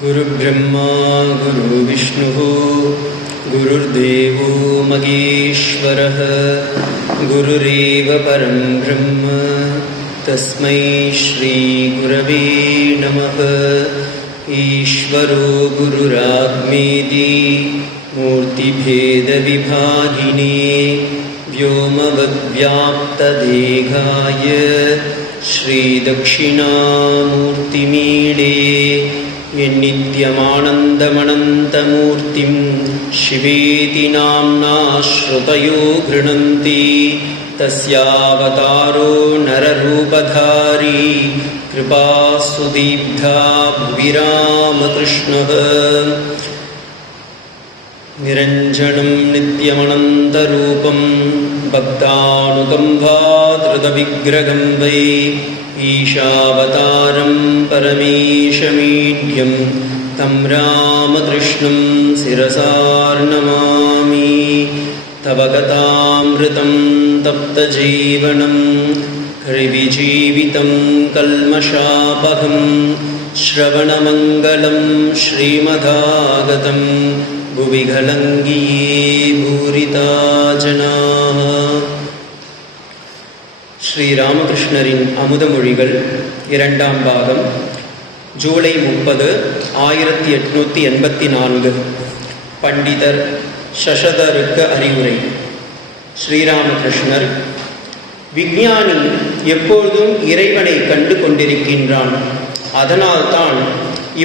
गुरुर्ब्रह्मा गुरुर्विष्णुः गुरुर्देवो महेश्वरः गुरुरेव परं ब्रह्म तस्मै श्रीगुरवे नमः। ईश्वरो गुरुरात्मेति मूर्तिभेदविभागिने व्योमवद्व्याप्तदेहाय श्रीदक्षिणामूर्तिमीडे नित्यमानन्दमनन्तमूर्तिं शिवेति नाम्ना श्रुतयो गृह्णन्ति। तस्यावतारो नररूपधारी कृपासुदीब्धा भुवि रामकृष्णः। निरञ्जनं नित्यमनन्तरूपं भक्तानुकम्पाधृतविग्रहं वै ईशावतारं परमेशमीड्यं तं रामकृष्णं शिरसा नमामि। तव कथामृतं तप्तजीवनं हरिविजीवितं कल्मषापहं श्रवणमङ्गलं श्रीमदागतं भुवि गलङ्गिये भूरिता जनाः। ஸ்ரீராமகிருஷ்ணரின் அமுதமொழிகள் இரண்டாம் பாகம், ஜூலை 30, 1884. பண்டிதர் சஷதருக்கு அறிவுரை. ஸ்ரீராமகிருஷ்ணர்: விஞ்ஞானி எப்பொழுதும் இறைவனை கண்டு கொண்டிருக்கின்றான். அதனால்தான்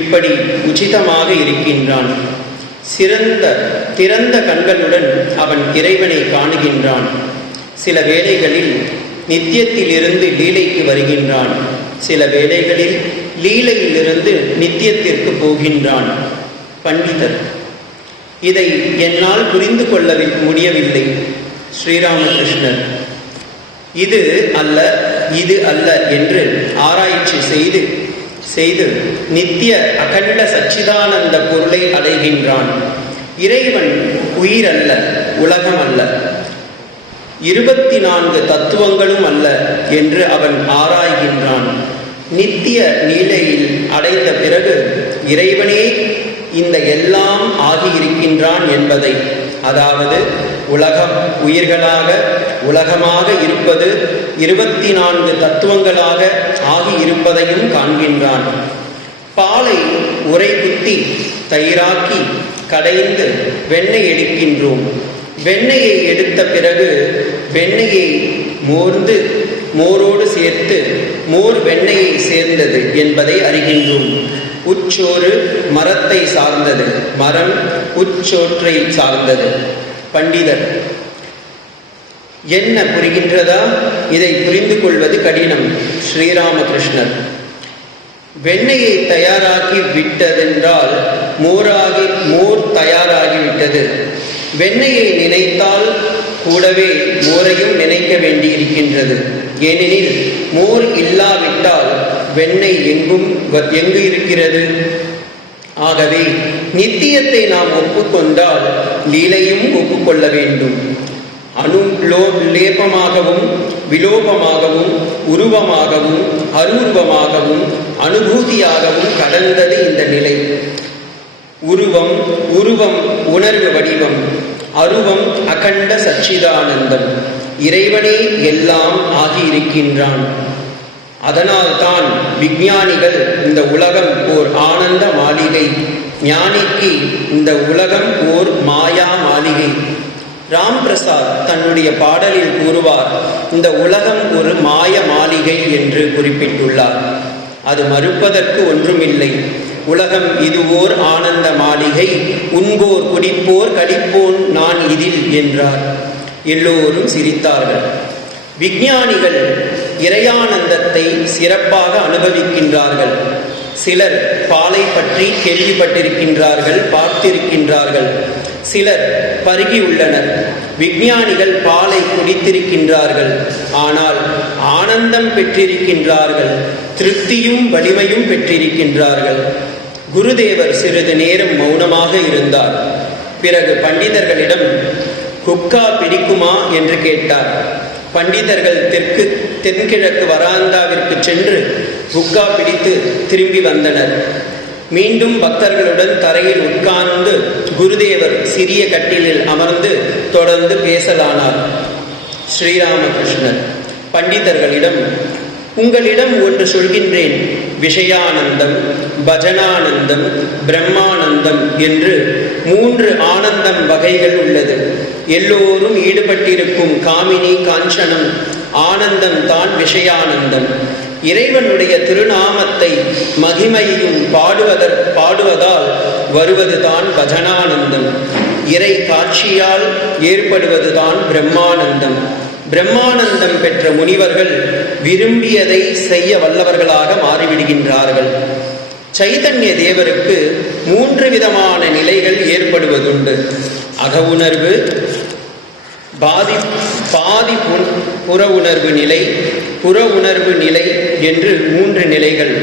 இப்படி உச்சிதமாக இருக்கின்றான். திறந்த கண்களுடன் அவன் இறைவனை காணுகின்றான். சில வேளைகளில் நித்தியத்திலிருந்து லீலைக்கு வருகின்றான். சில வேளைகளில் லீலையிலிருந்து நித்தியத்திற்கு போகின்றான். பண்டிதர்: இதை என்னால் புரிந்து கொள்ள முடியவில்லை. ஸ்ரீராமகிருஷ்ணர்: இது அல்ல இது அல்ல என்று ஆராய்ச்சி செய்து நித்திய அகண்ட சச்சிதானந்த பொருளை அடைகின்றான். இறைவன் உயிர் அல்ல, உலகம் அல்ல, 24 தத்துவங்களும் அல்ல என்று அவன் ஆராய்கின்றான். நித்திய நீலையில் அடைந்த பிறகு இறைவனே இந்த எல்லாம் ஆகியிருக்கின்றான் என்பதை, அதாவது உலகம் உயிர்களாக உலகமாக இருப்பது 24 தத்துவங்களாக ஆகியிருப்பதையும் காண்கின்றான். பாலை உரை குத்தி தயிராக்கி கடைந்து வெண்ணெய் எடுக்கின்றோம். வெண்ணெயை எடுத்த பிறகு வெண்ணெயை மோரோடு சேர்த்து மோர் வெண்ணெயை சேர்ந்தது என்பதை அறிகின்றோம். உச்சோறு மரத்தை சார்ந்தது, மரம் உச்சோற்றை சார்ந்தது. பண்டிதர்: என்ன புரிகின்றதா? இதை புரிந்து கொள்வது கடினம். ஸ்ரீராமகிருஷ்ணர்: வெண்ணெயை தயாராகி விட்டதென்றால் மோர் தயாராகிவிட்டது. வெண்ணெயை நினைத்தால் கூடவே மோரையும் நினைக்க வேண்டியிருக்கின்றது. ஏனெனில் மோர் இல்லாவிட்டால் வெண்ணெய் எங்கு இருக்கிறது? ஆகவே நித்தியத்தை நாம் ஒப்புக்கொண்டால் லீலையும் ஒப்புக்கொள்ள வேண்டும். லேபமாகவும் விலோபமாகவும் உருவமாகவும் அருவமாகவும் அனுபூதியாகவும் கடந்தது இந்த நிலை. உருவம் உணர்வு வடிவம், அருவம் அகண்ட சச்சிதானந்தம். இறைவனே எல்லாம் ஆகியிருக்கின்றான். அதனால்தான் விஞ்ஞானிகள் இந்த உலகம் ஓர் ஆனந்த மாளிகை, ஞானிக்கு இந்த உலகம் ஓர் மாயா மாளிகை. ராம் பிரசாத் தன்னுடைய பாடலில் கூறுவார், இந்த உலகம் ஒரு மாய மாளிகை என்று குறிப்பிட்டுள்ளார். அது மறுப்பதற்கு ஒன்றுமில்லை. உலகம் இது ஓர் ஆனந்த மாளிகை, உண்போர் குடிப்போர் கடிப்போன் நான் இதில் என்றார். எல்லோரும் சிரித்தார்கள். விஞ்ஞானிகள் இறையானந்தத்தை சிறப்பாக அனுபவிக்கின்றார்கள். சிலர் பாலை பற்றி கேள்விப்பட்டிருக்கின்றார்கள், பார்த்திருக்கின்றார்கள். சிலர் பருகியுள்ளனர். விஞ்ஞானிகள் பாலை குடித்திருக்கின்றார்கள், ஆனால் ஆனந்தம் பெற்றிருக்கின்றார்கள், திருப்தியும் வலிமையும் பெற்றிருக்கின்றார்கள். குருதேவர் சிறிது நேரம் மௌனமாக இருந்தார். பிறகு பண்டிதர்களிடம் குக்கா பிடிக்குமா என்று கேட்டார். பண்டிதர்கள் தென்கிழக்கு வராந்தாவிற்கு சென்று புக்கா பிடித்து திரும்பி வந்தனர். மீண்டும் பக்தர்களுடன் தரையில் உட்கார்ந்து குருதேவர் சிறிய கட்டிலில் அமர்ந்து தொடர்ந்து பேசலானார். ஸ்ரீராமகிருஷ்ணர் பண்டிதர்களிடம், உங்களிடம் ஒன்று சொல்கின்றேன். விஷயானந்தம், பஜனானந்தம், பிரம்மானந்தம் என்று 3 ஆனந்தம் வகைகள் உள்ளது. எல்லோரும் ஈடுபட்டிருக்கும் காமினி காஞ்சனம் ஆனந்தம் தான் விஷயானந்தம். இறைவனுடைய திருநாமத்தை மகிமையும் பாடுவதால் வருவதுதான் பஜனானந்தம். இறை காட்சியால் ஏற்படுவதுதான் பிரம்மானந்தம். பிரம்மானந்தம் பெற்ற முனிவர்கள் விரும்பியதை செய்ய வல்லவர்களாக மாறிவிடுகின்றார்கள். சைதன்ய தேவருக்கு 3 விதமான நிலைகள் ஏற்படுவதுண்டு. அக உணர்வு, பாதி புற உணர்வு நிலை, புற உணர்வு நிலை என்று 3 நிலைகள்.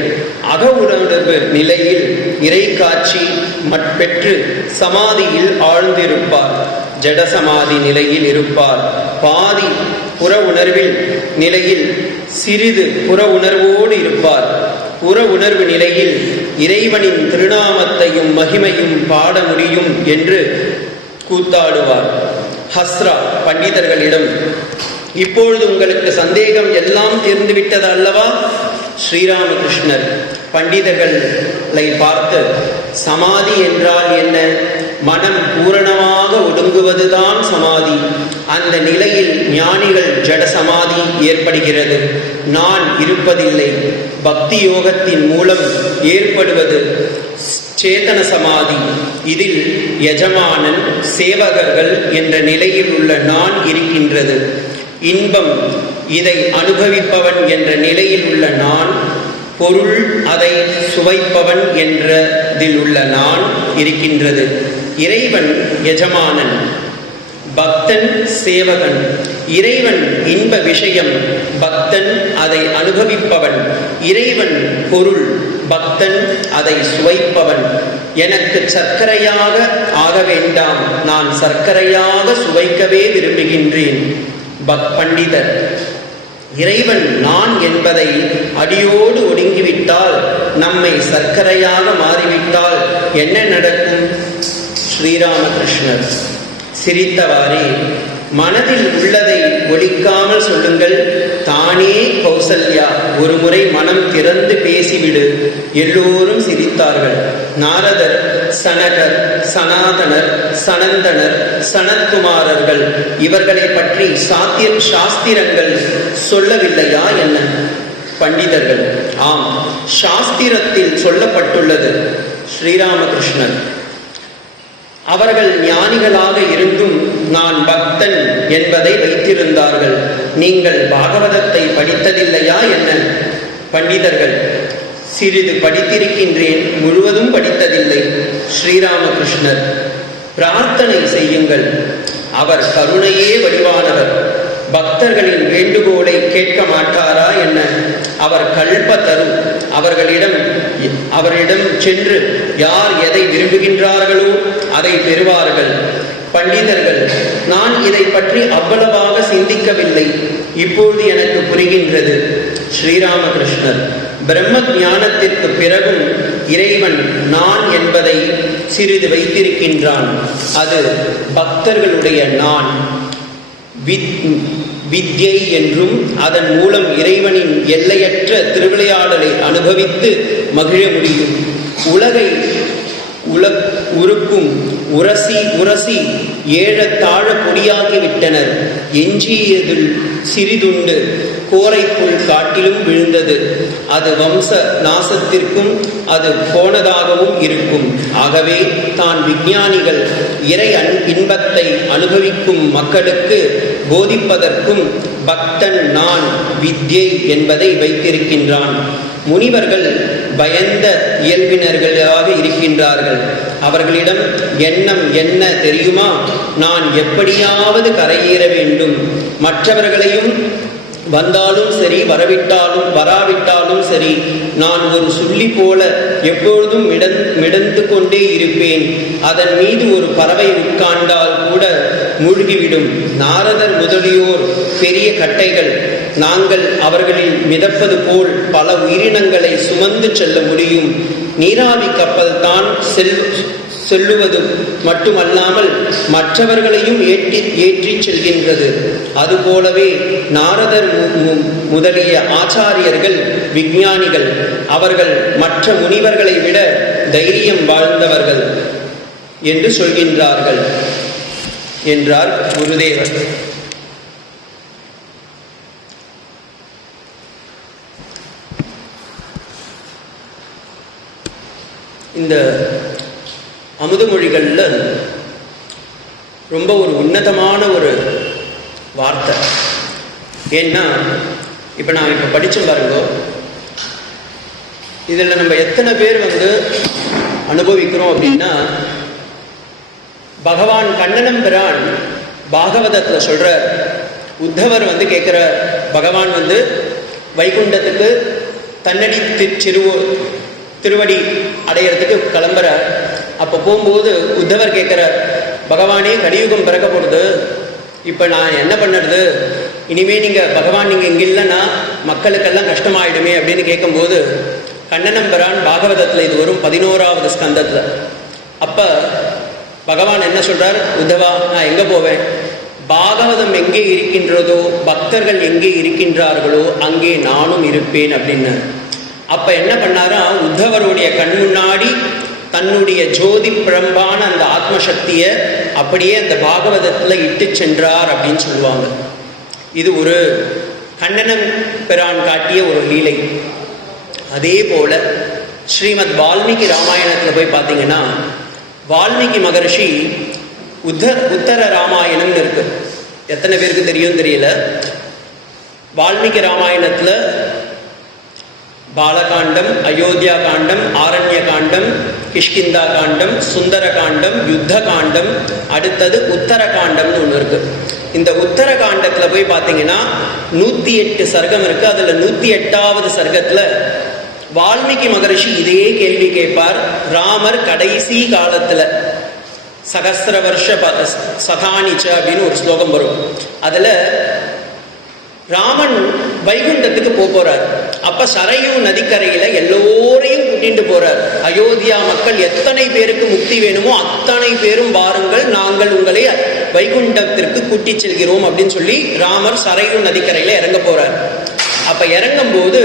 அக உணர்வு நிலையில் இறை காட்சி பெற்று சமாதியில் ஆழ்ந்திருப்பார், ஜடசமாதி நிலையில் இருப்பார். பாதி புற உணர்வில் நிலையில் சிறிது புற உணர்வோடு இருப்பார். புற உணர்வு நிலையில் இறைவனின் திருநாமத்தையும் மகிமையும் பாட முடியும் என்று கூத்தாடுவார். ஹஸ்ரா பண்டிதர்களிடம், இப்பொழுது உங்களுக்கு சந்தேகம் எல்லாம் தீர்ந்துவிட்டது அல்லவா? ஸ்ரீராமகிருஷ்ணர் பண்டிதர்களை பார்த்து, சமாதி என்றால் என்ன? மனம் பூரணமாக ஒடுங்குவதுதான் சமாதி. அந்த நிலையில் ஞானிகள் ஜட சமாதி ஏற்படுகிறது. நான் இருப்பதில்லை. பக்தி யோகத்தின் மூலம் ஏற்படுவது சேதன சமாதி. இதில் எஜமானன், சேவகர்கள் என்ற நிலையில் உள்ள நான் இருக்கின்றது. இன்பம், இதை அனுபவிப்பவன் என்ற நிலையில் உள்ள நான், பொருள், அதை சுவைப்பவன் என்றதில் உள்ள நான் இருக்கின்றது. இறைவன் எஜமானன், பக்தன் சேவகன். இறைவன் இன்ப விஷயம், பக்தன் அதை அனுபவிப்பவன். இறைவன் பொருள், பக்தன் அதை சுவைப்பவன். எனக்கு சர்க்கரையாக ஆக வேண்டாம், நான் சர்க்கரையாக சுவைக்கவே விரும்புகின்றேன். பண்டிதர், இறைவன் நான் என்பதை அடியோடு ஒடுங்கிவிட்டால், நம்மை சர்க்கரையாக மாறிவிட்டால் என்ன நடக்கும்? ஸ்ரீராமகிருஷ்ணர் சிரித்தவாறே, மனதில் உள்ளதை ஒழிக்காமல் சொல்லுங்கள். தானே கௌசல்யா, ஒரு முறை மனம் திறந்து பேசிவிடு. எல்லோரும் சிரித்தார்கள். நாரதர், சனகர், சனாதனர், சனந்தனர், சனத்குமாரர்கள் இவர்களை பற்றி சாஸ்திரங்கள் சொல்லவில்லையா என்ன? பண்டிதர்கள், ஆம், சாஸ்திரத்தில் சொல்லப்பட்டுள்ளது. ஸ்ரீராமகிருஷ்ணன், அவர்கள் ஞானிகளாக இருந்தும் நான் பக்தன் என்பதை வைத்திருந்தார்கள். நீங்கள் பாகவதத்தை படித்ததில்லையா என்ன? பண்டிதர்கள், சிறிது படித்திருக்கின்றேன், முழுவதும் படித்ததில்லை. ஸ்ரீராமகிருஷ்ணர், பிரார்த்தனை செய்யுங்கள். அவர் கருணையே வடிவானவர். பக்தர்களின் வேண்டுகோளை கேட்க மாட்டாரா என்ன? அவர் கல்பத்தரு. அவரிடம் சென்று யார் எதை விரும்புகின்றார்களோ அதை பெறுவார்கள். பண்டிதர்கள், நான் இதை பற்றி அவ்வளவாக சிந்திக்கவில்லை. இப்பொழுது எனக்கு புரிகின்றது. ஸ்ரீராமகிருஷ்ணர், பிரம்ம ஞானத்திற்கு பிறகும் இறைவன் நான் என்பதை சிறிது வைத்திருக்கின்றான். அது பக்தர்களுடைய நான். வித்யை என்றும், அதன் மூலம் இறைவனின் எல்லையற்ற திருவிளையாடலை அனுபவித்து மகிழ முடியும். உலகை உருக்கும் உரசி ஏழத்தாழ பொடியாகிவிட்டனர். எஞ்சியதில் சிறிதுண்டு கோரைப்புல் காட்டிலும் விழுந்தது. அது வம்ச நாசத்திற்கும் அது போனதாகவும் இருக்கும். ஆகவே தான் விஞ்ஞானிகள் இறை இன்பத்தை அனுபவிக்கும் மக்களுக்கு போதிப்பதற்கும் பக்தன் நான் வித்யை என்பதை வைத்திருக்கின்றான். முனிவர்கள் பயந்த இயல்பினர்களாக இருக்கின்றார்கள். அவர்களிடம் எண்ணம் என்ன தெரியுமா? நான் எப்படியாவது கரையேற வேண்டும். மற்றவர்களையும் வந்தாலும் சரி, வராவிட்டாலும் சரி, நான் ஒரு சுள்ளி போல எப்பொழுதும் மிதந்து கொண்டே இருப்பேன். அதன் மீது ஒரு பறவை உட்கார்ந்தால் கூட மூழ்கிவிடும். நாரதர் முதலியோர் பெரிய கட்டைகள். நாங்கள் அவர்களில் மிதப்பது போல் பல உயிரினங்களை சுமந்து செல்ல முடியும். நீராவி கப்பல் தான் செல்லுவது மட்டுமல்லாமல் மற்றவர்களையும் ஏற்றி செல்கின்றது. அதுபோலவே நாரதர் முதலிய ஆச்சாரியர்கள் விஞ்ஞானிகள். அவர்கள் மற்ற முனிவர்களை விட தைரியம் வாழ்ந்தவர்கள் என்று சொல்கின்றார்கள் என்றார் குருதேவர். இந்த அமுதமொழிகளில் ரொம்ப ஒரு உன்னதமான ஒரு வார்த்தை. ஏன்னா இப்போ நான் இப்போ படித்து பாருங்க, இதில் நம்ம எத்தனை பேர் அனுபவிக்கிறோம் அப்படின்னா, பகவான் கண்ணனம்பிரான் பாகவதத்தில் சொல்கிற உத்தவர் கேட்குற, பகவான் வைகுண்டத்துக்கு தன்னடி திருவடி அடையிறதுக்கு கிளம்புற. அப்போ போகும்போது உத்தவர் கேட்குறார், பகவானே கலியுகம் பிறக்க போடுது, இப்போ நான் என்ன பண்ணுறது, இனிமே பகவான் நீங்கள் இங்கே இல்லைன்னா மக்களுக்கெல்லாம் கஷ்டமாயிடுமே அப்படின்னு கேட்கும்போது, கண்ணனம்பிரான் பாகவதத்தில் இது வரும் 11வது ஸ்கந்தத்தில். அப்போ பகவான் என்ன சொல்கிறார், உத்தவா நான் எங்கே போவேன், பாகவதம் எங்கே இருக்கின்றதோ பக்தர்கள் எங்கே இருக்கின்றார்களோ அங்கே நானும் இருப்பேன் அப்படின்னு. அப்போ என்ன பண்ணாரா, உத்தவருடைய கண் முன்னாடி தன்னுடைய ஜோதி பிரம்பான அந்த ஆத்மசக்தியை அப்படியே அந்த பாகவதத்தில் இட்டு சென்றார் அப்படின்னு சொல்லுவாங்க. இது ஒரு கண்ணனன் பிரான் காட்டிய ஒரு லீலை. அதே போல ஸ்ரீமத் வால்மீகி ராமாயணத்தில் போய் பார்த்தீங்கன்னா, வால்மீகி மகர்ஷி உத்தர ராமாயணம்னு இருக்கு. எத்தனை பேருக்கு தெரியும் தெரியல. வால்மீகி ராமாயணத்தில் பாலகாண்டம், அயோத்தியா காண்டம், ஆரண்ய காண்டம், கிஷ்கிந்தா காண்டம், சுந்தர காண்டம், யுத்த காண்டம், அடுத்தது உத்தர காண்டம்னு ஒன்று இருக்கு. இந்த உத்தர காண்டத்தில் போய் பார்த்தீங்கன்னா 108 சர்க்கம் இருக்கு. அதில் 108வது சர்க்கத்தில் வால்மீகி மகரிஷி இதே கேள்வி கேட்பார். ராமர் கடைசி காலத்தில் சகஸ்ர வருஷ சதானிச்ச அப்படின்னு ஒரு ஸ்லோகம் வரும். அதில் ராமன் வைகுண்டத்துக்கு போறார். அப்ப சரையூ நதிக்கரையில எல்லோரையும் கூட்டிட்டு போறார். அயோத்தியா மக்கள் எத்தனை பேருக்கு முக்தி வேணுமோ அத்தனை பேரும் வாருங்கள், நாங்கள் உங்களை வைகுண்டத்திற்கு கூட்டி செல்கிறோம் அப்படின்னு சொல்லி ராமர் சரையூ நதிக்கரையில இறங்க போறார். அப்ப இறங்கும் போது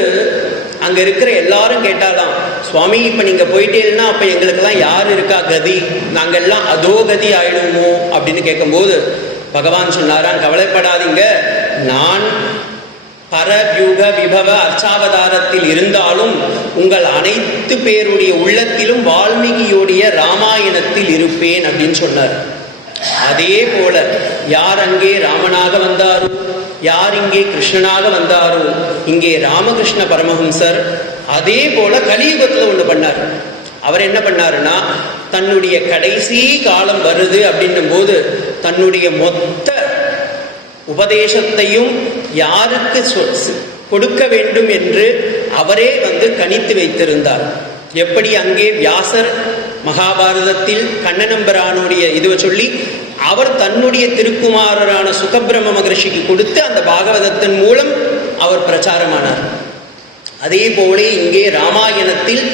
அங்க இருக்கிற எல்லாரும் கேட்டாலாம், சுவாமி இப்ப நீங்க போயிட்டேன்னா அப்ப எங்களுக்கெல்லாம் யார் இருக்கா கதி, நாங்கெல்லாம் அதோ கதி ஆயிடுவோமோ அப்படின்னு கேட்கும்போது பகவான் சொன்னாராம், கவலைப்படாதீங்க, நான் பரவியூக விபவ அர்ச்சாவதாரத்தில் இருந்தாலும் உங்கள் அனைத்து பேருடைய உள்ளத்திலும் வால்மீகியோடைய ராமாயணத்தில் இருப்பேன் அப்படின்னு சொன்னார். அதே போல யார் அங்கே ராமனாக வந்தாரோ, யார் இங்கே கிருஷ்ணனாக வந்தாரோ, இங்கே ராமகிருஷ்ண பரமஹம்சர் அதே போல கலியுகத்தில் ஒன்று பண்ணார். அவர் என்ன பண்ணாருன்னா, தன்னுடைய கடைசி காலம் வருது அப்படின்னும் போது தன்னுடைய மொத்த உபதேசத்தையும் யாருக்கு கொடுக்க வேண்டும் என்று அவரே கணித்து வைத்திருந்தார். எப்படி அங்கே வியாசர் மகாபாரதத்தில் கண்ணனம்பிரானுடைய இதுவை சொல்லி அவர் தன்னுடைய திருக்குமாரரான சுகபிரம மகரிஷிக்கு கொடுத்து அந்த பாகவதத்தின் மூலம் அவர் பிரச்சாரமானார். அதே போல இங்கே ராமாயணத்தில்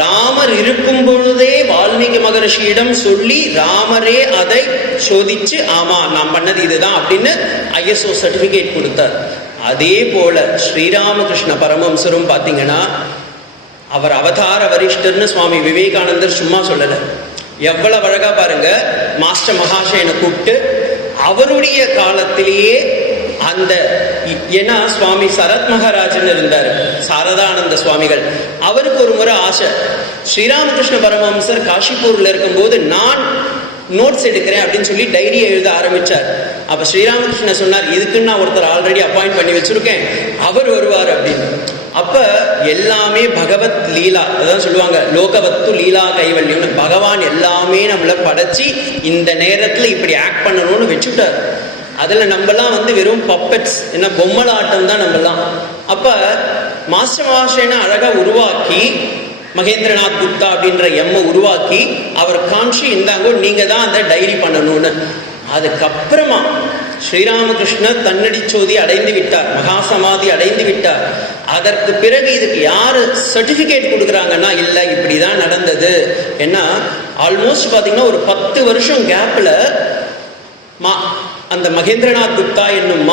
ராமர் இருக்கும் பொழுதே வால்மீகி மகரிஷியிடம் சொல்லி ராமரே அதை சோதிச்சு ஆமா நான் பண்ணது இதுதான் அப்படின்னு ISO சர்டிபிகேட் கொடுத்தார். அதே போல ஸ்ரீராமகிருஷ்ண பரமஹம்சரும் பார்த்தீங்கன்னா அவர் அவதார வரிஷ்டர்னு சுவாமி விவேகானந்தர் சும்மா சொல்லலை. எவ்வளவு அழகா பாருங்க, மாஸ்டர் மகாசயனை கூப்பிட்டு அவருடைய காலத்திலேயே அந்த, ஏன்னா சுவாமி சரத் மகாராஜன் இருந்தார், சாரதானந்த சுவாமிகள், அவருக்கு ஒரு முறை ஆசை, ஸ்ரீராமகிருஷ்ண பரமஹம்சர் காஷிப்பூர்ல இருக்கும்போது நான் நோட்ஸ் எடுக்கிறேன் அப்படின்னு சொல்லி டைரியை எழுத ஆரம்பிச்சார். அப்ப ஸ்ரீராமகிருஷ்ணன் சொன்னார், இதுக்குன்னு நான் ஒருத்தர் ஆல்ரெடி அப்பாயிண்ட் பண்ணி வச்சிருக்கேன், அவர் வருவார் அப்படின்னு. அப்ப எல்லாமே பகவத் லீலா, அதான் சொல்லுவாங்க லோகவத்து லீலா கைவல்யம், பகவான் எல்லாமே நம்மளை படைச்சி இந்த நேரத்துல இப்படி ஆக்ட் பண்ணணும்னு வச்சுட்டார். அதுல நம்மலாம் வெறும் பப்பட்ஸ், என்ன பொம்மலாட்டம் தான் நம்மலாம். அப்ப மாஸ்டர் மகாசயனை அழகா உருவாக்கி மகேந்திரநாத் குப்தா அப்படின்ற எம்மை உருவாக்கி அவர் காமிச்சு, இந்தாங்கோ நீங்க தான் அந்த டைரி பண்ணணும்னு. அதுக்கப்புறமா ஸ்ரீராமகிருஷ்ணர் தன்னடி சோதி அடைந்து விட்டார், மகாசமாதி அடைந்து விட்டார். அதற்கு பிறகு இதுக்கு யாரு சர்டிபிகேட் கொடுக்குறாங்கன்னா, இல்லை இப்படிதான் நடந்தது. ஏன்னா ஆல்மோஸ்ட் பார்த்தீங்கன்னா ஒரு 10 வருஷம் கேப்ல அந்த மகேந்திரநாத் குப்தா என்னும்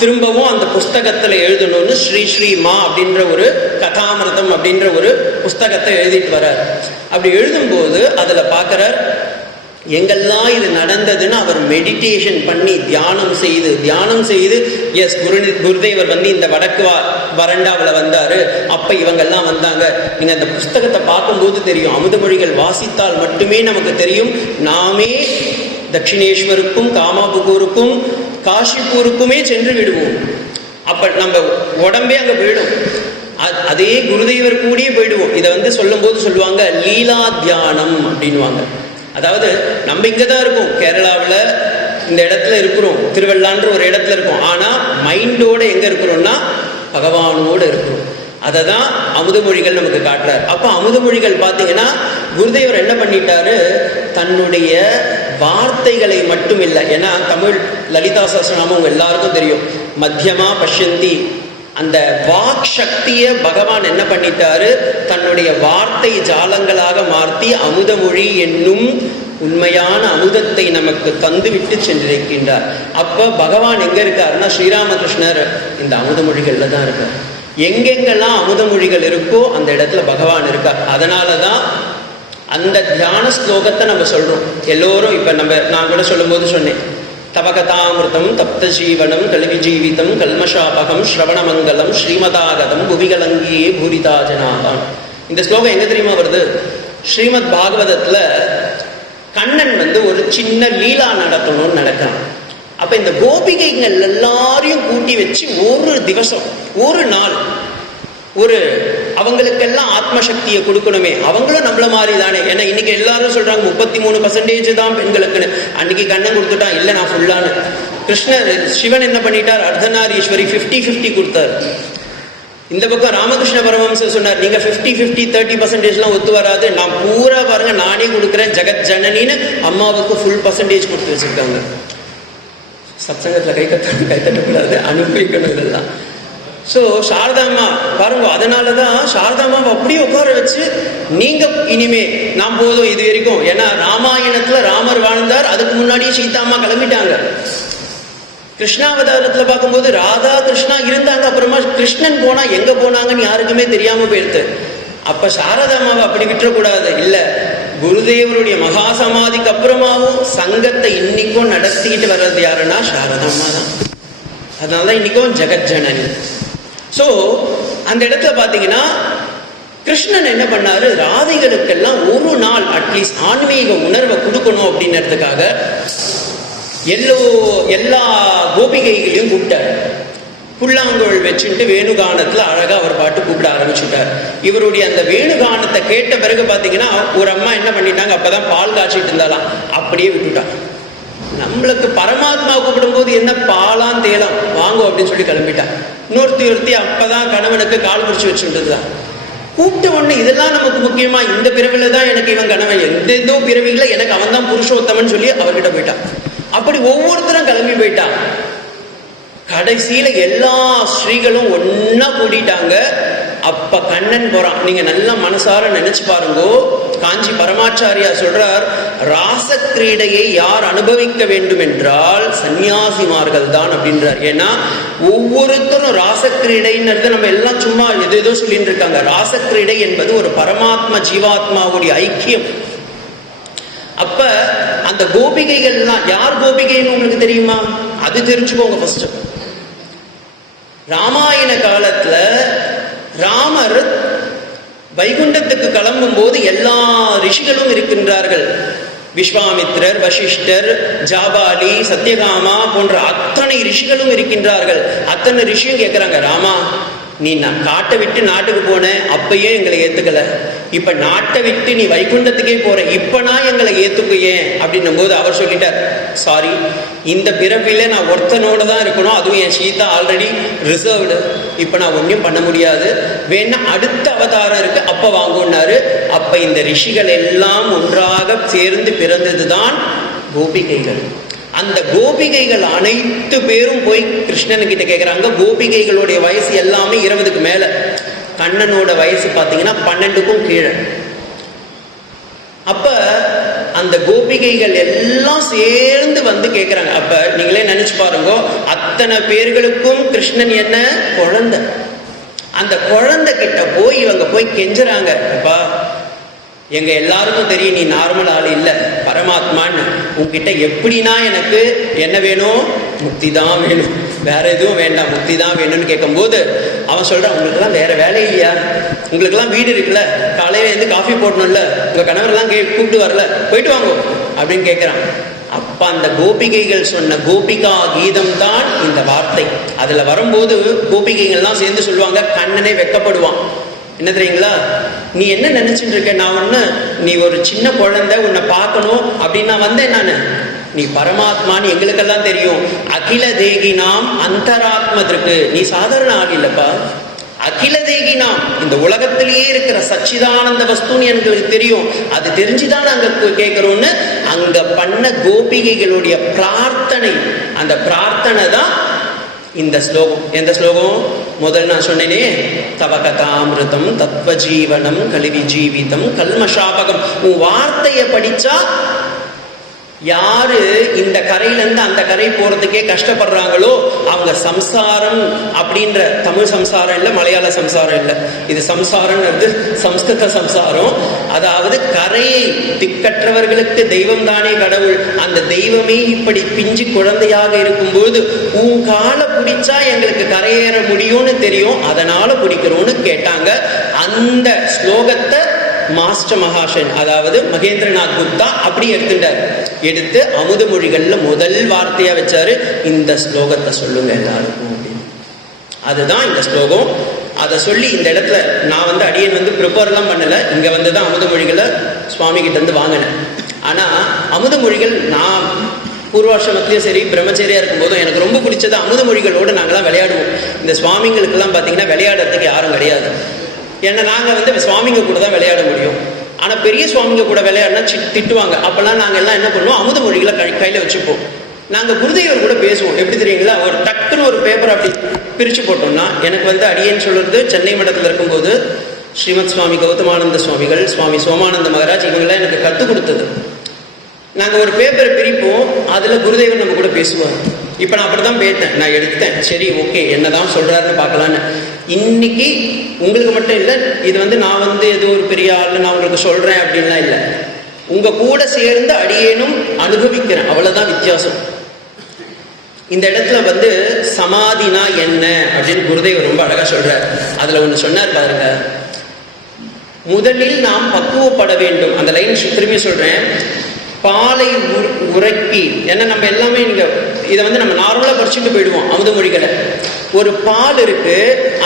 திரும்பவும் அந்த புஸ்தகத்தில் எழுதணும்னு ஸ்ரீ மா அப்படின்ற ஒரு கதாமிருதம் அப்படின்ற ஒரு புஸ்தகத்தை எழுதிட்டு வர்றார். அப்படி எழுதும்போது அதில் பார்க்குறார், எங்கெல்லாம் இது நடந்ததுன்னு அவர் மெடிடேஷன் பண்ணி தியானம் செய்து எஸ் குருதேவர் இந்த வடக்கு வரண்டாவில் வந்தார், அப்போ இவங்கெல்லாம் வந்தாங்க. நீங்கள் அந்த புஸ்தகத்தை பார்க்கும்போது தெரியும், அமுதமொழிகள் வாசித்தால் மட்டுமே நமக்கு தெரியும். நாமே தட்சிணேஸ்வருக்கும் காமாபுகூருக்கும் காஷிப்பூருக்குமே சென்று விடுவோம். அப்போ நம்ம உடம்பே அங்கே போயிடும். அதே குருதேவர் கூடியே போயிடுவோம். இதை சொல்லும்போது சொல்லுவாங்க லீலா தியானம் அப்படின்வாங்க. அதாவது நம்ம இங்கே தான் இருக்கோம், கேரளாவில் இந்த இடத்துல இருக்கிறோம், திருவள்ளான்ற ஒரு இடத்துல இருக்கோம். ஆனால் மைண்டோடு எங்கே இருக்கிறோம்னா பகவானோடு இருக்கிறோம். அதை தான் அமுதமொழிகள் நமக்கு காட்டுறார். அப்போ அமுதமொழிகள் பார்த்தீங்கன்னா குருதேவர் என்ன பண்ணிட்டாரு, தன்னுடைய வார்த்தைகளை மட்டும் இல்லை, ஏன்னா தமிழ் லலிதா சஹஸ்ரநாமம் உங்க எல்லாருக்கும் தெரியும், மத்தியமா பஷ்யந்தி, அந்த வாக் சக்தியை பகவான் என்ன பண்ணிட்டாரு, தன்னுடைய வார்த்தை ஜாலங்களாக மாற்றி அமுதமொழி என்னும் உண்மையான அமுதத்தை நமக்கு தந்துவிட்டு சென்றிருக்கின்றார். அப்போ பகவான் எங்க இருக்காருன்னா ஸ்ரீராமகிருஷ்ணர் இந்த அமுதமொழிகள்ல தான் இருக்கார். எங்கெங்கெல்லாம் அமுதமொழிகள் இருக்கோ அந்த இடத்துல பகவான் இருக்கார். அதனால தான் அந்த தியான ஸ்லோகத்தை நம்ம சொல்றோம் எல்லோரும். இப்போ நான் கூட சொல்லும்போது சொன்னேன், தவகதாமிருதம் தப்த ஜீவனம் கல்வி ஜீவிதம் கல்மஷாபகம் ஸ்ரவணமங்கலம் ஸ்ரீமதாகதம் புவிகலங்கியே பூரிதாஜனாதான். இந்த ஸ்லோகம் எங்க தெரியுமா வருது? ஸ்ரீமத் பாகவதத்துல கண்ணன் ஒரு சின்ன லீலா நடத்தணும்னு நடக்கிறான். அப்ப இந்த கோபிகைகள் எல்லாரையும் கூட்டி வச்சு ஒரு திவசம் ஒரு நாள் அவங்களுக்கெல்லாம் ஆத்மசக்தியை கொடுக்கணுமே. அவங்களும் நம்மள மாதிரி தானே. ஏன்னா இன்னைக்கு எல்லாரும் சொல்றாங்க 33% தான் பெண்களுக்குன்னு. அன்னைக்கு கண்ணன் கொடுத்துட்டான், இல்லை நான் ஃபுல்லான்னு. கிருஷ்ணர் சிவன் என்ன பண்ணிட்டார், அர்த்தநாரீஸ்வரி 50-50 கொடுத்தார். இந்த பக்கம் ராமகிருஷ்ண பரமஹம்சர் சொன்னார், நீங்க 50-50 30% ஒத்து வராது, நான் பூரா பாருங்க நானே கொடுக்குறேன் ஜெகத் ஜனனின்னு அம்மாவுக்கு ஃபுல் பர்சன்டேஜ் கொடுத்து வச்சிருக்காங்க. சத்சங்கத்தில் கைத்தட்டக்கூடாது, அனுபவிக்கணும் இதெல்லாம். ஸோ சாரதாம்மா பாருங்க, அதனால தான் சாரதாம்மாவை அப்படியே உட்கார வச்சு நீங்க இனிமே நான் போதும் இது வரைக்கும். ஏன்னா ராமாயணத்துல ராமர் வாழ்ந்தார், அதுக்கு முன்னாடியே சீதாம்மா கிளம்பிட்டாங்க. கிருஷ்ணாவதாரத்துல பார்க்கும்போது ராதா கிருஷ்ணா இருந்தாங்க, அப்புறமா கிருஷ்ணன் போனா எங்க போனாங்கன்னு யாருக்குமே தெரியாம போயிடுது. அப்ப சாரதாம்மாவை அப்படி விட்டுறக்கூடாது. இல்ல, குருதேவருடைய மகா சமாதிக்கு அப்புறமாவும் சங்கத்தை இன்னைக்கும் நடத்திக்கிட்டு வர்றது யாருன்னா சாரதாம்மா தான். அதனாலதான் இன்னைக்கும் ஜெகத் ஜனனி. ஸோ அந்த இடத்துல பார்த்தீங்கன்னா கிருஷ்ணன் என்ன பண்ணாரு, ராதைகளுக்கெல்லாம் ஒரு நாள் அட்லீஸ்ட் ஆன்மீக உணர்வை கொடுக்கணும் அப்படின்றதுக்காக எல்லா கோபிகைகளையும் கூப்பிட்டார். புல்லாங்குழல் வச்சுட்டு வேணுகானத்தில் அழகாக அவர் பாட்டு கூப்பிட ஆரம்பிச்சுட்டார். இவருடைய அந்த வேணுகானத்தை கேட்ட பிறகு பார்த்தீங்கன்னா ஒரு அம்மா என்ன பண்ணிட்டாங்க, அப்போதான் பால் காய்ச்சிட்டு இருந்தாலாம், அப்படியே விட்டுட்டாங்க. நம்மளுக்கு பரமாத்மா கூப்பிடும்போது என்ன பாலாம் தேலாம் வாங்கும் அப்படின்னு சொல்லி கிளம்பிட்டான். இன்னொருத்தி அப்பதான் கணவனுக்கு கால் பிடிச்சி வச்சுட்டுதான் கூப்பிட்ட உடனே இதெல்லாம் நமக்கு முக்கியமா, இந்த பிறவில தான் எனக்கு இவன் கணவன், எந்தெந்தோ பிறவிகளை எனக்கு அவன் தான் புருஷோத்தமன் சொல்லி அவர்கிட்ட போயிட்டான். அப்படி ஒவ்வொருத்தரும் கிளம்பி போயிட்டான். கடைசியில எல்லா ஸ்ரீகளும் ஒன்னா கூட்டிட்டாங்க. அப்ப கண்ணன் போறான். நீங்க நல்லா மனசார நினைச்சு பாருங்கோ, காஞ்சி பரமாச்சாரியா சொல்றார், ராச கிரீடையை யார் அனுபவிக்க வேண்டும் என்றால் சன்னியாசிமார்கள் தான் அப்படின்றார். ஏன்னா ஒவ்வொருத்தரும் ராசக்கிரீடைன்றது நம்ம எல்லாம் சும்மா ஏதோ சொல்லிட்டு இருக்காங்க. ராசக்கிரீடை என்பது ஒரு பரமாத்மா ஜீவாத்மாவுடைய ஐக்கியம். அப்ப அந்த கோபிகைகள்லாம் யார் கோபிகைன்னு உங்களுக்கு தெரியுமா? அது தெரிஞ்சுக்கோங்க ஃபர்ஸ்ட். ராமாயண காலத்துல ராமர் வைகுண்டத்துக்கு கிளம்பும் போது எல்லா ரிஷிகளும் இருக்கின்றார்கள். விஸ்வாமித்ரர், வசிஷ்டர், ஜாபாலி, சத்யகாமா போன்ற அத்தனை ரிஷிகளும் இருக்கின்றார்கள். அத்தனை ரிஷியும் கேட்கிறாங்க, ராமா நீ காட்டை விட்டு நாட்டுக்கு போன அப்பயே எங்களை ஏத்துக்கல, இப்ப நாட்டை விட்டு நீ வைகுண்டத்துக்கே போற, இப்ப நான் எங்களை ஏத்துக்கையேன் அப்படின்னும் போது அவர் சொல்லிட்டார், சாரி, இந்த பிறப்பில நான் ஒருத்தனோட தான் இருக்கணும், அதுவும் என் சீதா ஆல்ரெடி ரிசர்வ்டு, இப்ப நான் ஒன்றும் பண்ண முடியாது, வேணா அடுத்த அவதாரம் இருக்கு அப்ப வாங்குனாரு. அப்ப இந்த ரிஷிகள் எல்லாம் ஒன்றாக சேர்ந்து பிறந்ததுதான் கோபிகைகள். அந்த கோபிகைகள் அனைத்து பேரும் போய் கிருஷ்ணன் கிட்ட கேட்குறாங்க. கோபிகைகளுடைய வயசு எல்லாமே 20க்கு மேல. கண்ணனோட வயசு பார்த்தீங்கன்னா 12க்கும் கீழே. அப்ப அந்த கோபிகைகள் எல்லாம் சேர்ந்து வந்து கேட்குறாங்க. அப்ப நீங்களே நினைச்சு பாருங்க, அத்தனை பேர்களுக்கும் கிருஷ்ணன் என்ன குழந்தை. அந்த குழந்தை கிட்ட போய் இவங்க போய் கெஞ்சுறாங்க, அப்பா எங்க எல்லாருக்கும் தெரியும் நீ நார்மல் ஆள் இல்லை, பரமாத்மான்னு. உன்கிட்ட எப்படின்னா எனக்கு என்ன வேணும்? முக்தி தான் வேணும், வேற எதுவும் வேண்டாம், முக்தி தான் வேணும்னு கேட்கும்போது அவன் சொல்றான், உங்களுக்கெல்லாம் வேற வேலை இல்லையா? உங்களுக்கெல்லாம் வீடு இருக்குல்ல, காலையில இருந்து காஃபி போடணும்ல, உங்க கணவரெல்லாம் கூப்பிட்டு வரல, போயிட்டு வாங்க அப்படின்னு கேட்கிறான். அப்ப அந்த கோபிகைகள் சொன்ன கோபிகா கீதம் தான் இந்த வார்த்தை. அதுல வரும்போது கோபிகைகள்லாம் சேர்ந்து சொல்லுவாங்க, கண்ணனே வெக்கப்படுவான். என்ன தெரியுங்களா? நீ என்ன நினைச்சுட்டு இருக்க? நான் ஒண்ணு, நீ ஒரு சின்ன குழந்தை, உன்னை பார்க்கணும் அப்படின்னு நான் வந்தேன். நானு நீ பரமாத்மான்னு எங்களுக்கெல்லாம் தெரியும். அகில தேகி நாம் அந்தராத்மத்திற்கு, நீ சாதாரண ஆள் இல்லப்பா, அகில தேகி நாம், இந்த உலகத்திலேயே இருக்கிற சச்சிதானந்த வஸ்துன்னு எங்களுக்கு தெரியும். அது தெரிஞ்சுதான் நாங்க கேட்கிறோம்னு அங்க பண்ண கோபிகைகளுடைய பிரார்த்தனை. அந்த பிரார்த்தனை தான் இந்த ஸ்லோகம். எந்த ஸ்லோகம்? முதல் நான் சொன்னேனே, தவ கதாமிருதம் தத்வ ஜீவனம் கலிவி ஜீவிதம் கல்மஷாபகம். உன் வார்த்தையை படிச்சா யாரு இந்த கரையிலேருந்து அந்த கரை போறதுக்கே கஷ்டப்படுறாங்களோ அவங்க சம்சாரம் அப்படின்ற, தமிழ் சம்சாரம் இல்லை, மலையாள சம்சாரம் இல்லை, இது சம்சாரம்ன்றது சம்ஸ்கிருத சம்சாரம். அதாவது கரையை திக்கற்றவர்களுக்கு தெய்வம் தானே கடவுள். அந்த தெய்வமே இப்படி பிஞ்சு குழந்தையாக இருக்கும்போது உன் காலை பிடிச்சா எங்களுக்கு கரையேற முடியும்னு தெரியும், அதனால பிடிக்கிறோன்னு கேட்டாங்க. அந்த ஸ்லோகத்தை மாஸ்டர் மகாஷன், அதாவது மகேந்திரநாத் குப்தா அப்படி எடுத்துட்டார். எடுத்து அமுத மொழிகள்ல முதல் வார்த்தையா வச்சாரு, இந்த ஸ்லோகத்தை சொல்லுங்க எல்லாருக்கும் அப்படின்னு. அதுதான் இந்த ஸ்லோகம். அதை சொல்லி இந்த இடத்துல நான் அடியன் ப்ரிப்பேர் எல்லாம் பண்ணல, இங்க வந்துதான் அமுத மொழிகளை சுவாமி கிட்ட இருந்து வாங்கினேன். ஆனா அமுத மொழிகள் நான் பூர்வாசிரமத்திலயும் சரி பிரம்மச்சரியா இருக்கும்போதும் எனக்கு ரொம்ப பிடிச்சது அமுத மொழிகளோடு நாங்களாம் விளையாடுவோம். இந்த சுவாமிங்களுக்கெல்லாம் பார்த்தீங்கன்னா விளையாடுறதுக்கு யாரும் கிடையாது. ஏன்னா நாங்கள் சுவாமிங்க கூட தான் விளையாட முடியும். ஆனால் பெரிய சுவாமிங்க கூட விளையாடினா திட்டுவாங்க. அப்போல்லாம் நாங்கள் எல்லாம் என்ன பண்ணுவோம், அமுத மொழிகளை கையில் வச்சுப்போம். நாங்கள் குருதேவர் கூட பேசுவோம். எப்படி தெரியுங்களா? ஒரு டக்குன்னு ஒரு பேப்பர் அப்படி பிரித்து போட்டோம்னா, எனக்கு அடியேன்னு சொல்கிறது சென்னை மடத்தில் இருக்கும்போது ஸ்ரீமத் சுவாமி கௌதமானந்த சுவாமிகள், சுவாமி சோமானந்த மகராஜ் இவங்களாம் எனக்கு கற்றுக் கொடுத்தது. நாங்கள் ஒரு பேப்பரை பிரிப்போம், அதில் குருதேவர் நம்ம கூட பேசுவார். இப்போ நான் அப்படிதான் பேட்டேன், நான் எடுத்தேன், சரி ஓகே என்னதான் சொல்றாருன்னு பார்க்கலான்னு. இன்னைக்கு உங்களுக்கு மட்டும் இல்லை, இது நான் ஏதோ ஒரு பெரிய ஆள் நான் உங்களுக்கு சொல்றேன் அப்படின்லாம் இல்லை, உங்க கூட சேர்ந்து அடியேனும் அனுபவிக்கிறேன், அவ்வளவுதான் வித்தியாசம். இந்த இடத்துல சமாதினா என்ன அப்படின்னு குருதேவர் ரொம்ப அழகா சொல்றார். அதுல ஒண்ணு சொன்னார் பாருங்க, முதலில் நாம் பக்குவப்பட வேண்டும். அந்த லைன் திரும்பி சொல்றேன், பாலை உரைக்கி, ஏன்னா நம்ம எல்லாமே நீங்க இதை நம்ம நார்மலா படிச்சுட்டு போயிடுவோம். அமுத மொழிகளை, ஒரு பால் இருக்கு,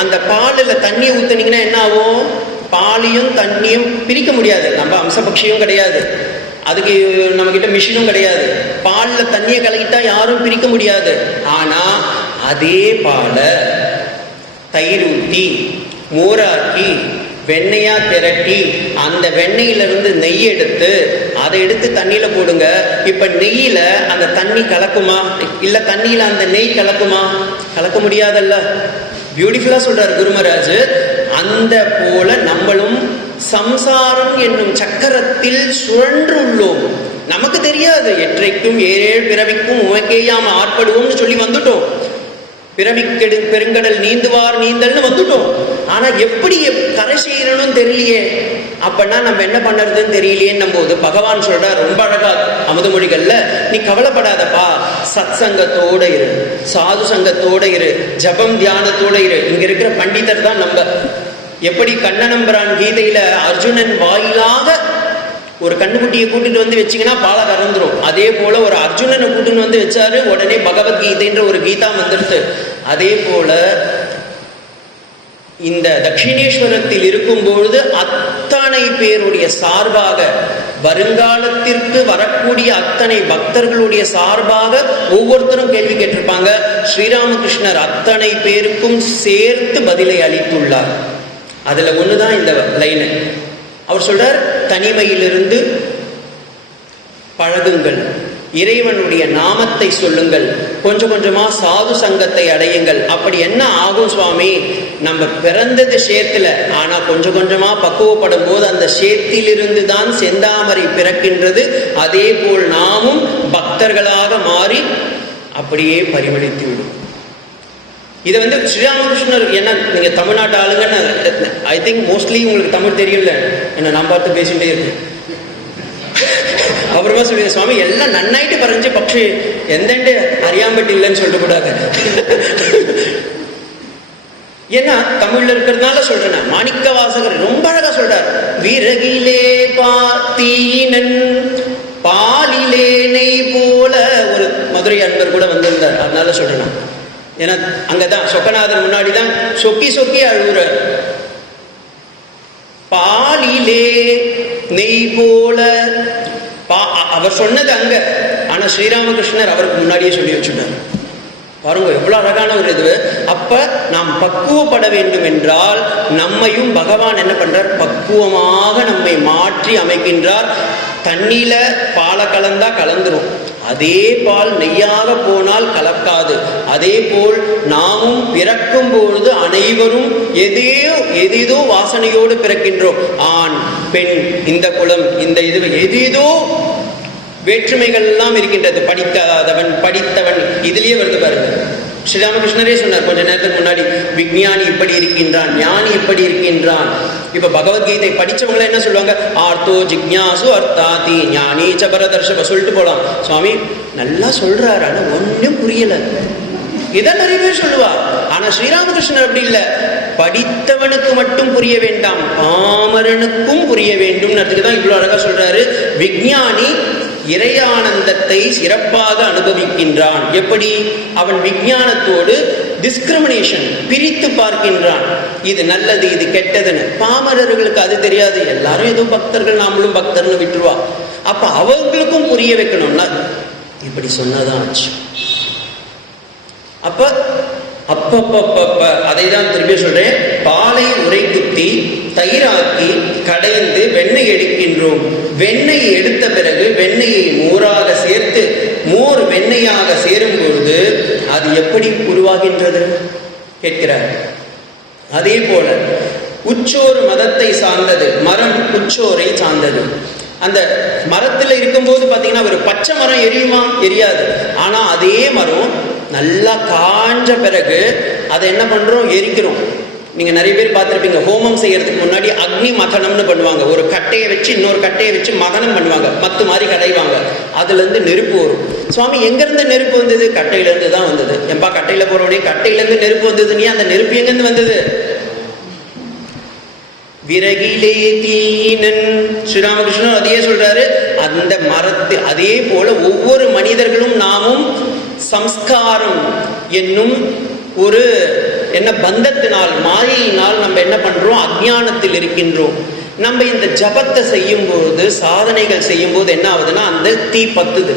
அந்த பாலில் தண்ணியை ஊத்துனீங்கன்னா என்ன ஆகும்? பாலையும் தண்ணியும் பிரிக்க முடியாது. நம்ம அம்சபக்ஷியும் கிடையாது, அதுக்கு நம்ம கிட்ட மிஷினும் கிடையாது. பாலில் தண்ணியை கலக்கிட்டா யாரும் பிரிக்க முடியாது. ஆனா அதே பாலை தயிர் ஊற்றி மோராக்கி வெண்ணையா திரட்டி அந்த வெண்ணெயிலிருந்து நெய் எடுத்து அதை எடுத்து தண்ணியில போடுங்க. இப்ப நெய்யில அந்த தண்ணி கலக்குமா? இல்ல தண்ணியில அந்த நெய் கலக்குமா? கலக்க முடியாதல்ல. பியூட்டிஃபுல்லா சொல்றாரு குருமராஜ். அந்த போல நம்மளும் சம்சாரம் என்னும் சக்கரத்தில் சுழன்றுள்ளோம். நமக்கு தெரியாது, எற்றைக்கும் ஏழு பிறவிக்கும் உமக்கேயாம ஆட்படுவோம்னு சொல்லி வந்துட்டோம். பிறவிக்கெடு பெருங்கடல் நீந்துவார் நீந்தல்னு வந்துட்டோம். ஆனா எப்படி கரை செய்யணும்னு தெரியலையே. அப்படின்னா நம்ம என்ன பண்ணுறதுன்னு தெரியலையேன்னும் போது பகவான் சொல்றார் ரொம்ப அழகா அமுத மொழிகள்ல, நீ கவலைப்படாதப்பா, சத் சங்கத்தோட இரு, சாது சங்கத்தோட இரு, ஜபம் தியானத்தோட இரு. இங்க இருக்கிற பண்டிதர் தான் நம்ம. எப்படி கண்ணனம்பரான் கீதையில அர்ஜுனன் வாயிலாக ஒரு கண்ணுக்குட்டியை கூட்டிட்டு வச்சிங்கன்னா பாலை கறந்துரும், அதே போல ஒரு அர்ஜுனனை கூட்டின்னு வச்சாரு, உடனே பகவத்கீதைன்ற ஒரு கீதா வந்துடுது. அதே போல இந்த தட்சிணேஸ்வரத்தில் இருக்கும்பொழுது அத்தனை பேருடைய சார்பாக, வருங்காலத்திற்கு வரக்கூடிய அத்தனை பக்தர்களுடைய சார்பாக ஒவ்வொருத்தரும் கேள்வி கேட்டிருப்பாங்க. ஸ்ரீராமகிருஷ்ணர் அத்தனை பேருக்கும் சேர்த்து பதிலை அளித்துள்ளார். அதுல ஒண்ணுதான் இந்த லைனு. அவர் சொல்றார், தனிமையிலிருந்து பழகுங்கள், இறைவனுடைய நாமத்தை சொல்லுங்கள், கொஞ்சம் கொஞ்சமா சாது சங்கத்தை அடையுங்கள். அப்படி என்ன ஆகும் சுவாமி? நம்ம பிறந்தது சேத்துல, ஆனா கொஞ்சம் கொஞ்சமா பக்குவப்படும் போது அந்த சேத்திலிருந்து தான் செந்தாமரை பிறக்கின்றது. அதே போல் நாமும் பக்தர்களாக மாறி அப்படியே பரிமளித்து விடும். இதை ஸ்ரீராமகிருஷ்ணர், என்ன நீங்க தமிழ்நாட்டு ஆளுங்கன்னு ஐ திங்க் மோஸ்ட்லி உங்களுக்கு தமிழ் தெரியல, என்ன நான் பார்த்து பேசிட்டே இருக்கேன். அப்புறமா சொல்லுங்க, சுவாமி எல்லாம் நன்னாயிட்டு பறஞ்சு பக்ஷி எந்தண்டு அறியாம்பட்டு இல்லைன்னு சொல்லிட்டு கூடாது. ஏன்னா தமிழ்ல இருக்கிறதுனால சொல்றேன். மாணிக்க வாசகர் ரொம்ப அழகா சொல்றார். விறகிலே பார்த்தீனன் பாலிலே நெய் போல. ஒரு மதுரை அன்பர் கூட வந்திருந்தார், அதனால சொல்றேன். ஏன்னா அங்கதான் சொக்கநாதர் முன்னாடி தான் சொக்கி சொக்கி அழுகுறார். பாலிலே நெய் போல அவர் சொன்னது அங்க, ஆனா ஸ்ரீராமகிருஷ்ணர் அவருக்கு முன்னாடியே சொல்லி வச்சுட்டார். பாருங்க எவ்வளவு அழகான ஒரு இது. அப்ப நாம் பக்குவப்பட வேண்டும் என்றால் நம்மையும் பகவான் என்ன பண்றார்? பக்குவமாக நம்மை மாற்றி அமைக்கின்றார். தண்ணியில பாலை கலந்தா கலந்துரும், அதே பால் நெய்யாக போனால் கலக்காது. அதே போல் நாமும் பிறக்கும் பொழுது அனைவரும் எதேதோ வாசனையோடு பிறக்கின்றோம். ஆண் பெண், இந்த குலம், இந்த இது, எதேதோ வேற்றுமைகள் எல்லாம் இருக்கின்றது. படிக்காதவன் படித்தவன், இதுலயே வருது பாருங்க. ஸ்ரீராமகிருஷ்ணரே சொன்னார் கொஞ்ச நேரத்துக்கு முன்னாடி, விஞ்ஞானி இப்படி இருக்கின்றான், ஞானி இப்படி இருக்கின்றான். இப்ப பகவத்கீதை படிச்சவங்கள என்ன சொல்லுவாங்க? ஆர்த்தோ ஜிக்ஞாசு அர்த்தாதி ஞானி சபரதர்ஷப சொல்லிட்டு போலாம். சுவாமி நல்லா சொல்றாரு, ஆனா ஒன்னும் புரியல. இதான் நிறைய பேர் சொல்லுவா. ஆனா ஸ்ரீராமகிருஷ்ணர் அப்படி இல்லை. படித்தவனுக்கு மட்டும் புரிய வேண்டாம், பாமரனுக்கும் புரிய வேண்டும். தான் இவ்வளவு அழகா சொல்றாரு. விஞ்ஞானி இறையானந்தத்தை சிறப்பாக அனுபவிக்கின்றான். எப்படி? அவன் விஞ்ஞானத்தோடு டிஸ்கிரிமினேஷன், பிரித்து பார்க்கின்றான். இது நல்லது, இது கெட்டதுன்னு. பாமரர்களுக்கு அது தெரியாது. எல்லாரும் ஏதோ பக்தர்கள், நாமளும் பக்தர்னு விட்டுருவா. அப்ப அவங்களுக்கும் புரிய வைக்கணும்னா இப்படி சொன்னதான் ஆச்சு. அப்ப அதை தான் திருப்பி சொல்றேன். பாலை உரை குத்தி தயிராக்கி கடைந்து வெண்ணெய் எடுக்கின்றோம். வெண்ணெய் எடுத்த பிறகு வெண்ணெயை மோராக சேர்த்து மோர் வெண்ணெயாக சேரும் பொழுது அது எப்படி உருவாகின்றது கேட்கிறார். அதே போல உச்சோறு மதத்தை சார்ந்தது, மரம் உச்சோரை சார்ந்தது. அந்த மரத்துல இருக்கும்போது பாத்தீங்கன்னா ஒரு பச்சை மரம் எரியுமா? எரியாது. ஆனா அதே மரம் நல்லா காஞ்ச பிறகு அதை என்ன பண்றோம்? எரிக்கிறோம். நீங்க நிறைய பேர் பார்த்திருப்பீங்க, ஹோமம் செய்யறதுக்கு முன்னாடி அக்னி மதனம்னு பண்ணுவாங்க. ஒரு கட்டையை வச்சு இன்னொரு கட்டையை வச்சு மதனம் பண்ணுவாங்க, மத்து மாதிரி கடைவாங்க. அதுல இருந்து நெருப்பு வரும். சுவாமி எங்க இருந்து நெருப்பு வந்தது? கட்டையில இருந்து தான் வந்தது. எப்பா கட்டையில போறோடனே கட்டையில இருந்து நெருப்பு வந்தது. நீ அந்த நெருப்பு எங்க இருந்து வந்தது? விறகிலே தீனன். ஸ்ரீராமகிருஷ்ணன் அதையே சொல்றாரு. அந்த மரத்து அதே போல ஒவ்வொரு மனிதர்களும் நாமும் சம்ஸ்காரம் என்னும் ஒரு என்ன பந்தத்தினால், மாயையினால் நம்ம என்ன பண்றோம்? அஜ்ஞானத்தில் இருக்கின்றோம். நம்ம இந்த ஜபத்தை செய்யும் போது, சாதனைகள் செய்யும் போது என்ன ஆகுதுன்னா அந்த தீ பத்துது.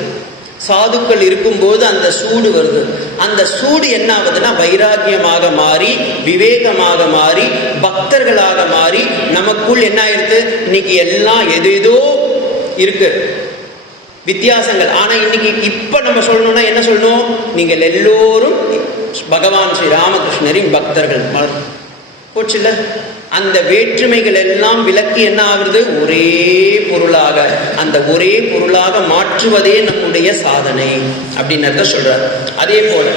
சாதுக்கள் இருக்கும்போது அந்த சூடு வருது. அந்த சூடு என்ன ஆகுதுன்னா வைராக்கியமாக மாறி, விவேகமாக மாறி, பக்தர்களாக மாறி நமக்குள் என்ன ஆயிடுது? இன்னைக்கு எல்லாம் எதேதோ இருக்கு வித்தியாசங்கள். ஆனா இன்னைக்கு இப்ப நம்ம சொல்லணும்னா என்ன சொல்லணும்? நீங்கள் எல்லோரும் பகவான் ஸ்ரீ ராமகிருஷ்ணரின் பக்தர்கள். போச்சுல்ல? அந்த வேற்றுமைகள் எல்லாம் விலக்கி என்ன ஆகுறது? ஒரே பொருளாக, அந்த ஒரே பொருளாக மாற்றுவதே நம்முடைய சாதனை அப்படின்றத சொல்றார். அதே போல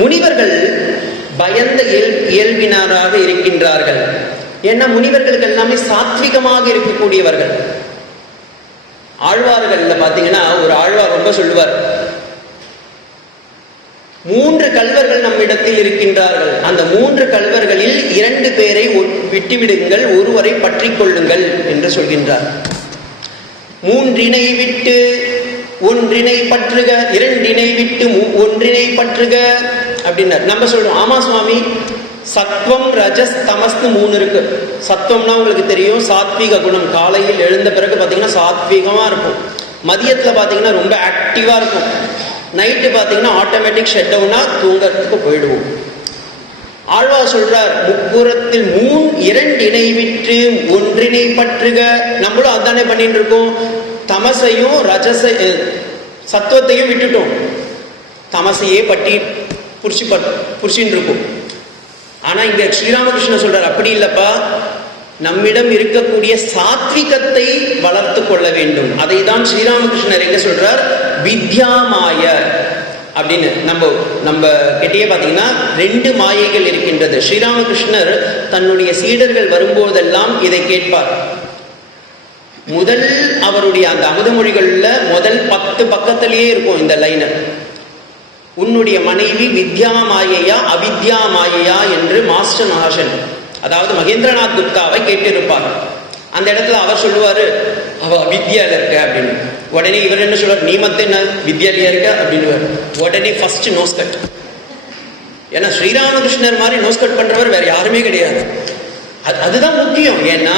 முனிவர்கள் பயந்த இயல்பினராக இருக்கின்றார்கள். ஏன்னா முனிவர்களுக்கு எல்லாமே சாத்விகமாக இருக்கக்கூடியவர்கள். ஆழ்வார்கள்ல பாத்தீங்கன்னா ஒரு ஆழ்வார் ரொம்ப சொல்லுவார், 3 கல்வர்கள் நம்மிடத்தில் இருக்கின்றார்கள். அந்த 3 கல்வர்களில் 2 பேரை விட்டுவிடுங்கள், ஒருவரை பற்றி கொள்ளுங்கள் என்று சொல்கின்றார். 3 விட்டு 1 பற்றுக, 2 விட்டு 1 பற்றுக அப்படின்னார். நம்ம சொல்றோம் ஆமா சுவாமி, சத்வம் ரஜஸ் தமஸ்னு 3 இருக்கு. சத்வம்னா உங்களுக்கு தெரியும், சாத்வீக குணம். காலையில் எழுந்த பிறகு பார்த்தீங்கன்னா சாத்வீகமா இருக்கும். மதியத்தில் பார்த்தீங்கன்னா ரொம்ப ஆக்டிவா இருக்கும். நைட்டு பார்த்தீங்கன்னா ஆட்டோமேட்டிக் ஷட் டவுனா தூங்கறதுக்கு போயிடுவோம். ஆழ்வார் சொல்றார், முப்புறத்தில் 2 விட்டு 1 பற்றுக. நம்மளும் அதானே பண்ணிட்டு இருக்கோம். தமசையும் சத்துவத்தையும் விட்டுட்டோம், தமசையே பட்டி புரிச்சின்னு இருக்கும். ஆனா இங்க ஸ்ரீராமகிருஷ்ணன் சொல்றார், அப்படி இல்லப்பா, நம்மிடம் இருக்கக்கூடிய சாத்விகத்தை வளர்த்து கொள்ள வேண்டும். அதை தான் ஸ்ரீராமகிருஷ்ணர் எங்க சொல்றார், வித்யாமாய அப்படின்னு. நம்ம கிட்டே பார்த்தீங்கன்னா 2 மாயைகள் இருக்கின்றது. ஸ்ரீராமகிருஷ்ணர் தன்னுடைய சீடர்கள் வரும்போதெல்லாம் இதை கேட்பார். முதல் அவருடைய அந்த அமுதமொழிகள்ல முதல் 10 பக்கத்திலேயே இருக்கும் இந்த லைனர். உன்னுடைய மனைவி வித்யா மாயையா அவித்யா மாயையா என்று மாஸ்டர் மகாஷன், அதாவது மகேந்திரநாத் குப்தாவை கேட்டிருப்பார். அந்த இடத்துல அவர் சொல்லுவாரு, அவ அவித்யால இருக்க அப்படின்னு. உடனே இவர் என்ன சொல்வார், நீ மத்த என்ன வித்யாலயா இருக்க அப்படின்னு. உடனே ஃபர்ஸ்ட் நோஸ் கட். ஏன்னா ஸ்ரீராமகிருஷ்ணர் மாதிரி நோஸ் கட் பண்றவர் வேற யாருமே கிடையாது. அதுதான் முக்கியம். ஏன்னா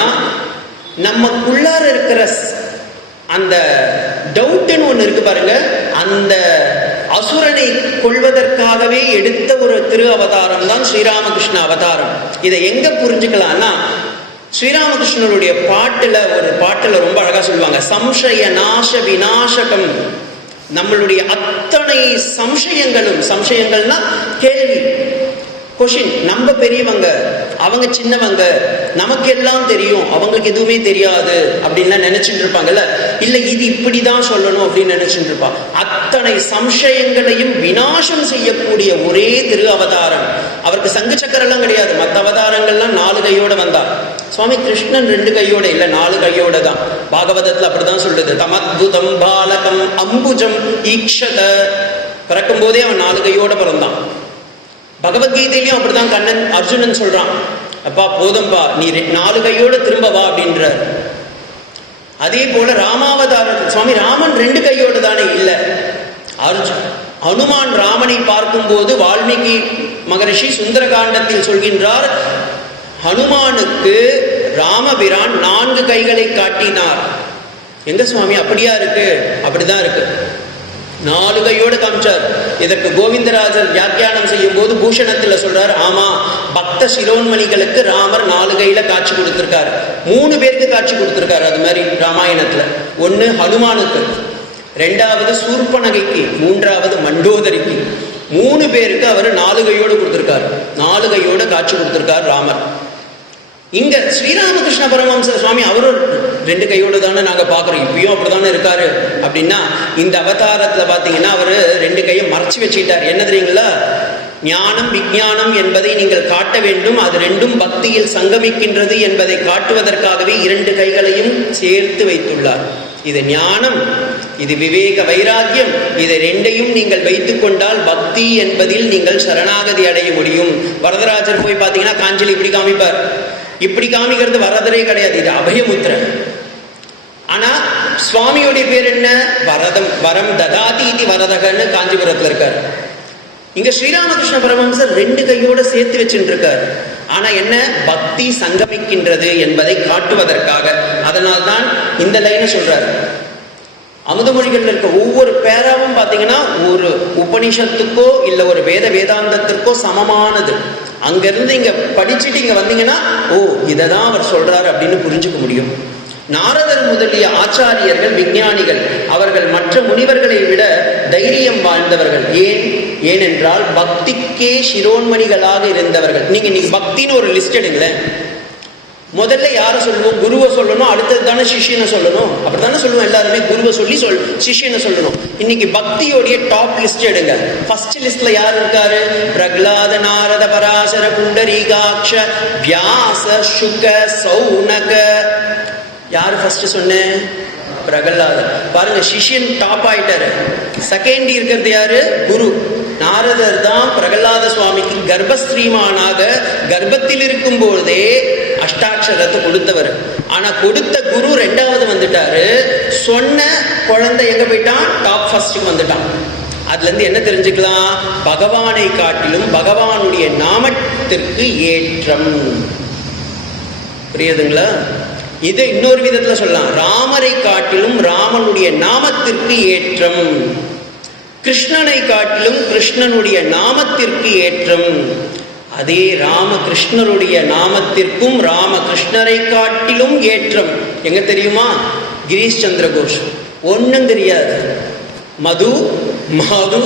நமக்குள்ளார இருக்கிற அந்த டவுட்னு ஒண்ணு இருக்கு பாருங்க, அந்த அசுரனை கொள்வதற்காகவே எடுத்த ஒரு திரு அவதாரம் தான் ஸ்ரீராமகிருஷ்ண அவதாரம். இதை எங்க புரிஞ்சுக்கலாம்னா, ஸ்ரீராமகிருஷ்ணருடைய ஒரு பாட்டுல ரொம்ப அழகா சொல்லுவாங்க, சம்சய நாச விநாசகம். நம்மளுடைய அத்தனை சம்சயங்கள்னா கேள்வி, கொஷின். நம்ம பெரியவங்க, அவங்க சின்னவங்க, நமக்கு எல்லாம் தெரியும், அவங்களுக்கு எதுவுமே தெரியாது அப்படின்லாம் நினைச்சிட்டு இருப்பாங்கல்ல. இல்ல இது இப்படிதான் சொல்லணும் அப்படின்னு நினைச்சிட்டு இருப்பா. அத்தனை சம்சயங்களையும் விநாசம் செய்யக்கூடிய ஒரே திரு அவதாரம். அவருக்கு சங்கு சக்கரம் எல்லாம் கிடையாது. மற்ற அவதாரங்கள்லாம் 4 கையோட வந்தார். சுவாமி கிருஷ்ணன் 2 கையோட இல்ல, 4 கையோட தான். பாகவதத்துல அப்படிதான் சொல்றது, தமத்புதம் பாலகம் அம்புஜம் ஈக்ஷத. பிறக்கும் போதே அவன் 4 கையோட பிறந்தான். பகவத்கீதையிலையும் அப்படிதான் அர்ஜுனன் சொல்றான், அப்பா போதும்பா, நீ 4 கையோட திரும்ப வா அப்படின்றார். அதே போல ராமாவதாரத்தில் சுவாமி ராமன் 2 கையோடு தானே இல்லை. ஹனுமான் ராமனை பார்க்கும் போது வால்மீகி மகரிஷி சுந்தரகாண்டத்தில் சொல்கின்றார், ஹனுமானுக்கு ராமபிரான் 4 கைகளை காட்டினார். எங்க சுவாமி அப்படியா இருக்கு? அப்படிதான் இருக்கு, 4 கையோடு காமிச்சார். இதற்கு கோவிந்தராஜர் வியாக்கியானம் செய்யும் போது பூஷணத்துல சொல்றார், ஆமா, பக்த சிரோன்மணிகளுக்கு ராமர் 4 கையில காட்சி கொடுத்திருக்காரு. 3 பேருக்கு காட்சி கொடுத்திருக்காரு. அது மாதிரி ராமாயணத்துல 1 ஹனுமானுக்கு, 2வது சூர்பனகைக்கு, 3வது மண்டோதரிக்கு. 3 பேருக்கு அவர் 4 கையோடு கொடுத்திருக்காரு. 4 கையோட காட்சி கொடுத்திருக்கார் ராமர். இங்க ஸ்ரீராமகிருஷ்ண பரமஹம்ச சுவாமி அவரும் 2 கையோடு தானே நாங்க பாக்குறோம், இப்பயும் அப்படித்தானே இருக்காரு. அப்படின்னா இந்த அவதாரத்துல பாத்தீங்கன்னா அவரு 2 கையை மறைச்சு வச்சுக்கிட்டார். என்ன தெரியுங்களா, ஞானம் விஞ்ஞானம் என்பதை நீங்கள் காட்ட வேண்டும், அது 2ம் பக்தியில் சங்கமிக்கின்றது என்பதை காட்டுவதற்காகவே 2 கைகளையும் சேர்த்து வைத்துள்ளார். இது ஞானம், இது விவேக வைராக்கியம், இதை 2ஐயும் நீங்கள் வைத்துக் கொண்டால் பக்தி என்பதில் நீங்கள் சரணாகதி அடைய முடியும். வரதராஜர் போய் பார்த்தீங்கன்னா காஞ்சியில் இப்படி காமிப்பார். இப்படி காமிக்கிறது வரதரே கிடையாது, இது அபயமுத்திரை. ஆனா சுவாமியுடைய பேர் என்ன, வரம் ததாதி இது வரதகன்னு காஞ்சிபுரத்துல இருக்கார். இங்க ஸ்ரீராமகிருஷ்ண பரமஹம்சர் 2 கையோட சேர்த்து வச்சுட்டு இருக்கார். ஆனா என்ன, பக்தி சங்கமிக்கின்றது என்பதை காட்டுவதற்காக. அதனால்தான் இந்த லைனை சொல்றாரு. அமுதமொழிகள் இருக்க ஒவ்வொரு பேராவும் பார்த்தீங்கன்னா ஒரு உபனிஷத்துக்கோ இல்லை ஒரு வேதாந்தத்திற்கோ சமமானது. அங்கிருந்து இங்க படிச்சுட்டு இங்க வந்தீங்கன்னா ஓ இதை தான் அவர் சொல்றாரு அப்படின்னு புரிஞ்சுக்க முடியும். நாரதர் முதலிய ஆச்சாரியர்கள் விஞ்ஞானிகள், அவர்கள் மற்ற முனிவர்களை விட தைரியம் வாழ்ந்தவர்கள். ஏனென்றால் பக்திக்கே சிரோன்மணிகளாக இருந்தவர்கள். நீங்க இன்னைக்கு பக்தின்னு ஒரு லிஸ்ட் எடுங்களேன். முதல்ல யாரை சொல்லணும், குருவை சொல்லணும், அடுத்தது தானே சிஷியனை சொல்லணும். அப்படித்தானே சொல்லுவோம் எல்லாருமே, குருவை சொல்லி சிஷியனை சொல்லணும். இன்னைக்கு பக்தியோடைய டாப் லிஸ்ட் எடுங்க. ஃபர்ஸ்ட் லிஸ்ட்ல யார் இருக்காரு, பிரகலாத நாரத பராசர புண்டரீகாட்ச வியாச சுக சௌனக. யாரு ஃபர்ஸ்ட் சொன்னேன், பிரகலாதர். பாருங்க சிஷியன் டாப் ஆயிட்டாரு. செகண்ட் இருக்கிறது யாரு, குரு. நாரதர் தான் பிரகலாத சுவாமிக்கு கர்ப்பஸ்ரீமானாக கர்ப்பத்தில் இருக்கும் போதே அஷ்டாட்சரத்தை கொடுத்தவர். ஆனா கொடுத்த குரு 2வது வந்துட்டாரு. சொன்ன குழந்தை எங்க போயிட்டான், டாப் ஃபர்ஸ்டுக்கு வந்துட்டான். அதுல இருந்து என்ன தெரிஞ்சுக்கலாம், பகவானை காட்டிலும் பகவானுடைய நாமத்திற்கு ஏற்றம். புரியுதுங்களா? இது இன்னொரு விதத்துல சொல்லலாம், ராமரை காட்டிலும் ராமனுடைய நாமத்திற்கு ஏற்றம், கிருஷ்ணனை காட்டிலும் கிருஷ்ணனுடைய நாமத்திற்கு ஏற்றம். அதே ராமகிருஷ்ணருடைய நாமத்திற்கும் ராமகிருஷ்ணரை காட்டிலும் ஏற்றம். எங்க தெரியுமா, கிரீஷ் சந்திர கோஷ். ஒன்னும் தெரியாது, மது மாது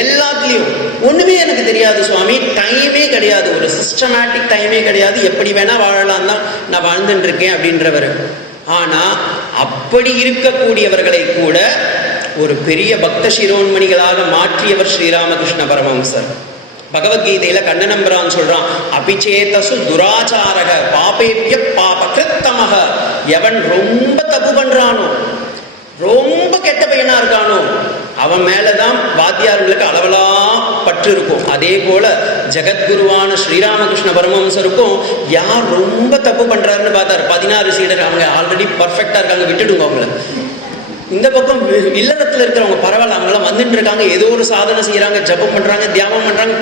எல்லாத்துலேயும் ஒன்றுமே எனக்கு தெரியாது சுவாமி, டைமே கிடையாது, ஒரு சிஸ்டமேட்டிக் டைமே கிடையாது, எப்படி வேணால் வாழலாம் தான் நான் வாழ்ந்துட்டு இருக்கேன் அப்படின்றவர். ஆனால் அப்படி இருக்கக்கூடியவர்களை கூட ஒரு பெரிய பக்த சிரோன்மணிகளாக மாற்றியவர் ஸ்ரீராமகிருஷ்ண பரமஹம்சர். பகவத்கீதையில கண்ணநம்பரான் சொல்றான், அபிச்சேதசு துராச்சாரக பாபேபிய பாபகிருத்தமக. எவன் ரொம்ப தப்பு பண்றானோ, ரொம்ப கெட்ட பையனா இருக்கானோ, அவன் மேலதான் வாத்தியார்களுக்கு அளவலா பற்று இருக்கும். அதே போல ஜெகத்குருவான ஸ்ரீராமகிருஷ்ண பரமஹம்சருக்கும் யார் ரொம்ப தப்பு பண்றாருன்னு பார்த்தாரு. 16 சீடர், அவங்க ஆல்ரெடி பர்ஃபெக்டா இருக்காங்க, விட்டுடுங்க அவங்கள. இந்த பக்கம் இல்லறத்துல இருக்கிறவங்க பரவாயில்ல, அவங்களாம் வந்துட்டு இருக்காங்க, ஏதோ ஒரு சாதனை செய்யறாங்க, ஜபம் பண்றாங்க, தியானம் பண்றாங்க,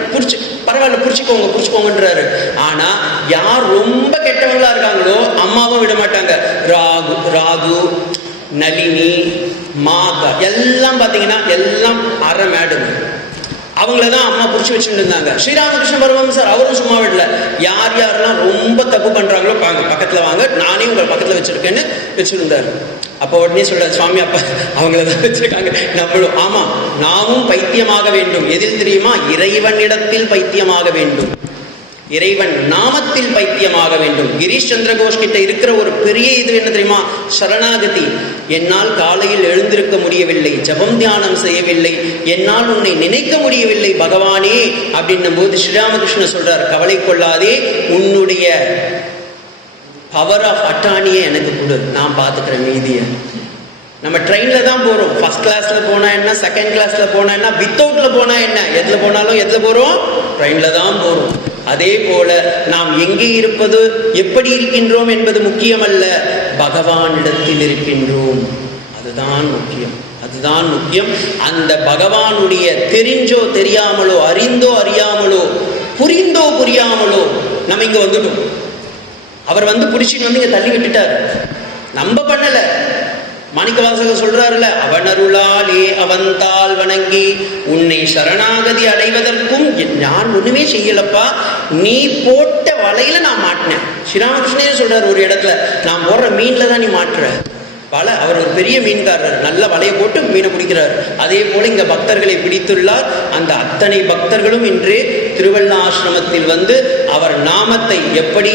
பரவாயில்ல புரிச்சுக்கோங்கன்றாரு. ஆனா யார் ரொம்ப கெட்டவங்களா இருக்காங்களோ அம்மாவும் விட மாட்டாங்க. ராகு நளினி மாதா எல்லாம் பாத்தீங்கன்னா எல்லாம் அரை மேடுங்க. அவங்களதான் அம்மா புடிச்சு வச்சுட்டு இருந்தாங்க. ஸ்ரீராமகிருஷ்ண பரமஹம்சர் அவரும் சும்மா விடல. யார் யாரெல்லாம் ரொம்ப தப்பு பண்றாங்களோ வாங்க பக்கத்துல வாங்க, நானே உங்களை பக்கத்துல வச்சிருக்கேன்னு வச்சிருந்தாரு. அப்போ உடனே சொல்றாரு, சுவாமி அப்ப அவங்களதான் வச்சிருக்காங்க, நம்மளும் ஆமா நாமும் பைத்தியமாக வேண்டும். எதில் தெரியுமா? இறைவனிடத்தில் பைத்தியமாக வேண்டும், இறைவன் நாமத்தில் பைத்தியமாக வேண்டும். கிரீஷ் சந்திர கோஷ் கிட்ட இருக்கிற ஒரு பெரிய இது என்ன தெரியுமா? சரணாகதி. என்னால் காலையில் எழுந்திருக்க முடியவில்லை, ஜபம் தியானம் செய்யவில்லை, என்னால் உன்னை நினைக்க முடியவில்லை பகவானே அப்படின்னும் போது ஸ்ரீராமகிருஷ்ணன் சொல்றார், கவலை கொள்ளாதே, உன்னுடைய பவர் ஆஃப் அட்டானியை எனக்கு கொடு, நான் பார்த்துக்கிறேன் மீதியை. நம்ம ட்ரெயின்ல தான் போறோம். ஃபர்ஸ்ட் கிளாஸ்ல போனா என்ன, செகண்ட் கிளாஸ்ல போனா என்ன, வித்தவுட்ல போனா என்ன, எதுல போனாலும் எதுல போறோம்? ட்ரெயின்ல தான் போறோம். அதே போல நாம் எங்கே இருப்பது, எப்படி இருக்கின்றோம் என்பது முக்கியமல்ல, பகவானிடத்தில் இருக்கின்றோம், அதுதான் முக்கியம், அதுதான் முக்கியம். அந்த பகவானுடைய தெரிஞ்சோ தெரியாமலோ, அறிந்தோ அறியாமலோ, புரிந்தோ புரியாமலோ நம்ம இங்க வந்துட்டோம். அவர் வந்து பிடிச்சிட்டு வந்து இங்க தள்ளி விட்டுட்டார், நம்ம பண்ணல. மாணிக்கவாசகர் சொல்றாருல, அவனருளாலே அவந்தால் வணங்கி உன்னை சரணாகதி அடைவதற்கும் நான் ஒண்ணுமே செய்யலப்பா, நீ போட்ட வலையில நான் மாட்டினேன். ஸ்ரீராமகிருஷ்ணனே சொல்றாரு ஒரு இடத்துல, நான் போடுற மீன்ல தான் நீ மாட்டுற வலை. அவர் ஒரு பெரிய மீன்காரர், நல்ல வலையை போட்டு மீனை பிடிக்கிறார். அதே போல இங்க பக்தர்களை பிடித்துள்ளார். அந்த அத்தனை பக்தர்களும் இன்று திருவள்ளா ஆசிரமத்தில் வந்து அவர் நாமத்தை, எப்படி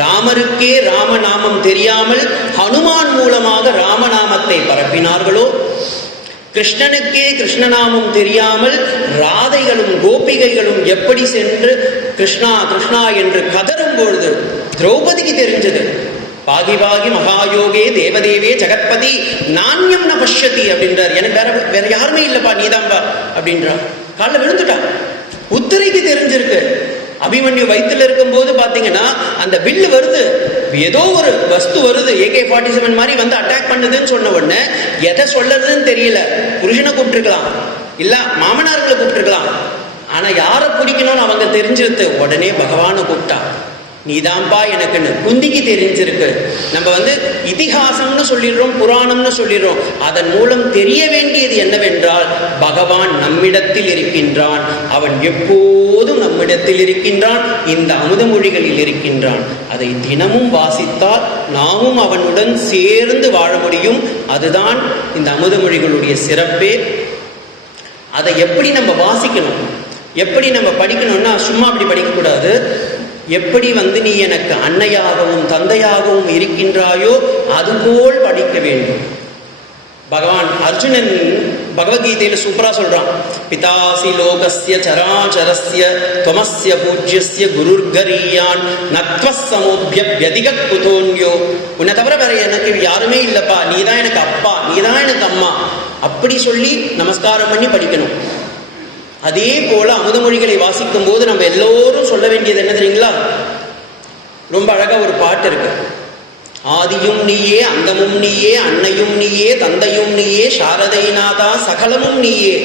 ராமருக்கே ராமநாமம் தெரியாமல் ஹனுமான் மூலமாக ராமநாமத்தை பரப்பினார்களோ, கிருஷ்ணனுக்கே கிருஷ்ணநாமம் தெரியாமல் ராதைகளும் கோபிகைகளும் எப்படி சென்று கிருஷ்ணா கிருஷ்ணா என்று கதரும் பொழுது திரௌபதிக்கு தெரிஞ்சது, பாகி பாகி மகாயோகே தேவதேவே ஜெகத்பதி நாண்யம் ந பஷ்யதி அப்படின்றார். எனக்கு வேற யாருமே இல்லப்பா, நீதான்பா அப்படின்றார். காலில் விழுந்துட்டா. உத்தரைக்கு தெரிஞ்சிருக்கு, அபிமன்யு வயிற்றுல இருக்கும் போது பாத்தீங்கன்னா அந்த வில்லு வருது, ஏதோ ஒரு வஸ்து வருது, AK-47 மாதிரி வந்து அட்டாக் பண்ணுதுன்னு சொன்ன உடனே எதை சொல்லறதுன்னு தெரியல. புருஷனை கூப்பிட்டுருக்கலாம், இல்ல மாமனார்களை கூப்பிட்டுருக்கலாம், ஆனா யாரை பிடிக்கணும்னு அவங்க தெரிஞ்சிருது. உடனே பகவானை கூப்பிட்டா, நீதான்பா எனக்குன்னு. குந்திக்கு தெரிஞ்சிருக்கு. நம்ம வந்து இதிகாசம்னு சொல்லிடுறோம், புராணம்னு சொல்லிடுறோம். அதன் மூலம் தெரிய வேண்டியது என்னவென்றால், பகவான் நம்மிடத்தில் இருக்கின்றான், அவன் எப்போதும் நம்மிடத்தில் இருக்கின்றான், இந்த அமுத மொழிகளில் இருக்கின்றான். அதை தினமும் வாசித்தால் நாமும் அவனுடன் சேர்ந்து வாழ முடியும். அதுதான் இந்த அமுத மொழிகளுடைய சிறப்பே. அதை எப்படி நம்ம வாசிக்கணும், எப்படி நம்ம படிக்கணும்னா சும்மா அப்படி படிக்கக்கூடாது. எப்படி வந்து நீ எனக்கு அன்னையாகவும் தந்தையாகவும் இருக்கின்றாயோ அதுபோல் படிக்க வேண்டும். பகவான் அர்ஜுனன் பகவத்கீதையில சூப்பரா சொல்றான், பிதாசி லோகஸ்ய சராச்சரஸ்ய துவமஸ்ய பூஜ்யஸ்ய குருர்கரீயான் நத்வசமோப்ய வ்யதிகத் குதோன்யோ. உன்னை தவிர வேற எனக்கு யாருமே இல்லப்பா, நீதான் எனக்கு அப்பா, நீதான் எனக்கு அம்மா, அப்படி சொல்லி நமஸ்காரம் பண்ணி படிக்கணும். அதே போல அமுதமொழிகளை வாசிக்கும் போது நம்ம எல்லோரும் சொல்ல வேண்டியது என்ன தெரியுங்களா? ரொம்ப அழகா ஒரு பாட்டு இருக்கு. ஆதியும் நீயே, அந்தமும் நீயே, அன்னையும் நீயே, தந்தையும் நீயே, சாரதை நாதா சகலமும் நீயே,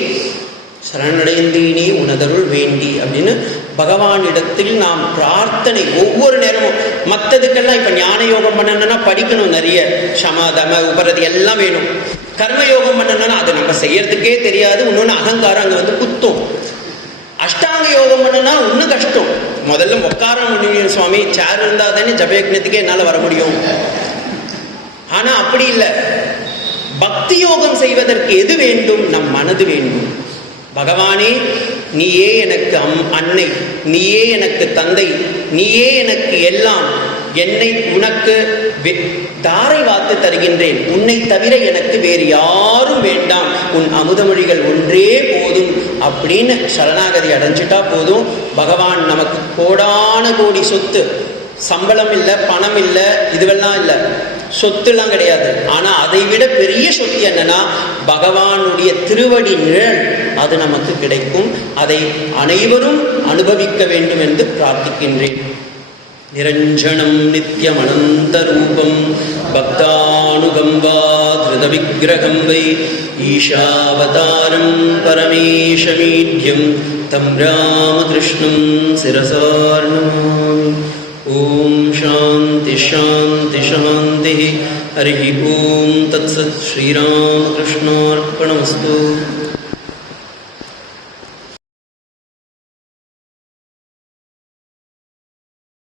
சரணடைந்தீனே உனதருள் வேண்டி அப்படின்னு பகவானிடத்தில் நாம் பிரார்த்தனை ஒவ்வொரு நேரமும். மற்றதுக்கெல்லாம் இப்ப ஞான யோகம் பண்ணணும்னா படிக்கணும், நிறைய சம தம உபரதி எல்லாம் வேணும். கர்மயோகம் பண்ணணும்னா அது நம்ம செய்யறதுக்கே தெரியாது, இன்னொன்னு அகங்காரம் அங்க வந்து குத்தும். அஷ்டாங்க யோகம் பண்ணுனா இன்னும் கஷ்டம். முதல்ல உட்கார முடியும் சுவாமி, சேர் இருந்தா தானே ஜபயக்னத்துக்கே என்னால வர முடியும். ஆனா அப்படி இல்லை, பக்தி யோகம் செய்வதற்கு எது வேண்டும்? நம் மனது வேண்டும். பகவானே, நீயே எனக்கு அன்னை, நீயே எனக்கு தந்தை, நீயே எனக்கு எல்லாம், என்னை உனக்கு தாரை வாத்து தருகின்றேன், உன்னை தவிர எனக்கு வேறு யாரும் வேண்டாம், உன் அமுதமொழிகள் ஒன்றே போதும் அப்படின்னு சரணாகதி அடைஞ்சிட்டா போதும். பகவான் நமக்கு கோடான கோடி சொத்து, சம்பளம் இல்லை, பணம் இல்லை, இதுவெல்லாம் இல்லை, சொத்துலாம் கிடையாது. ஆனா அதை விட பெரிய சொத்து என்னன்னா பகவானுடைய திருவடி நிழல், அது நமக்கு கிடைக்கும். அதை அனைவரும் அனுபவிக்க வேண்டும் என்று பிரார்த்திக்கின்றேன். நிரஞ்சனம் நித்யம் அனந்த ரூபம் பக்தானுகம்பா திருத விக்கிரகம் வை ஈஷாவதாரம் பரமேஷமீட்யம் தம் ராமகிருஷ்ணம் சிரசார்ணமாமி. ஓம் சாந்தி சாந்தி சாந்தி. ஹரி ஓம் தத்சத். ஸ்ரீராமகிருஷ்ணார்ப்பணமஸ்து.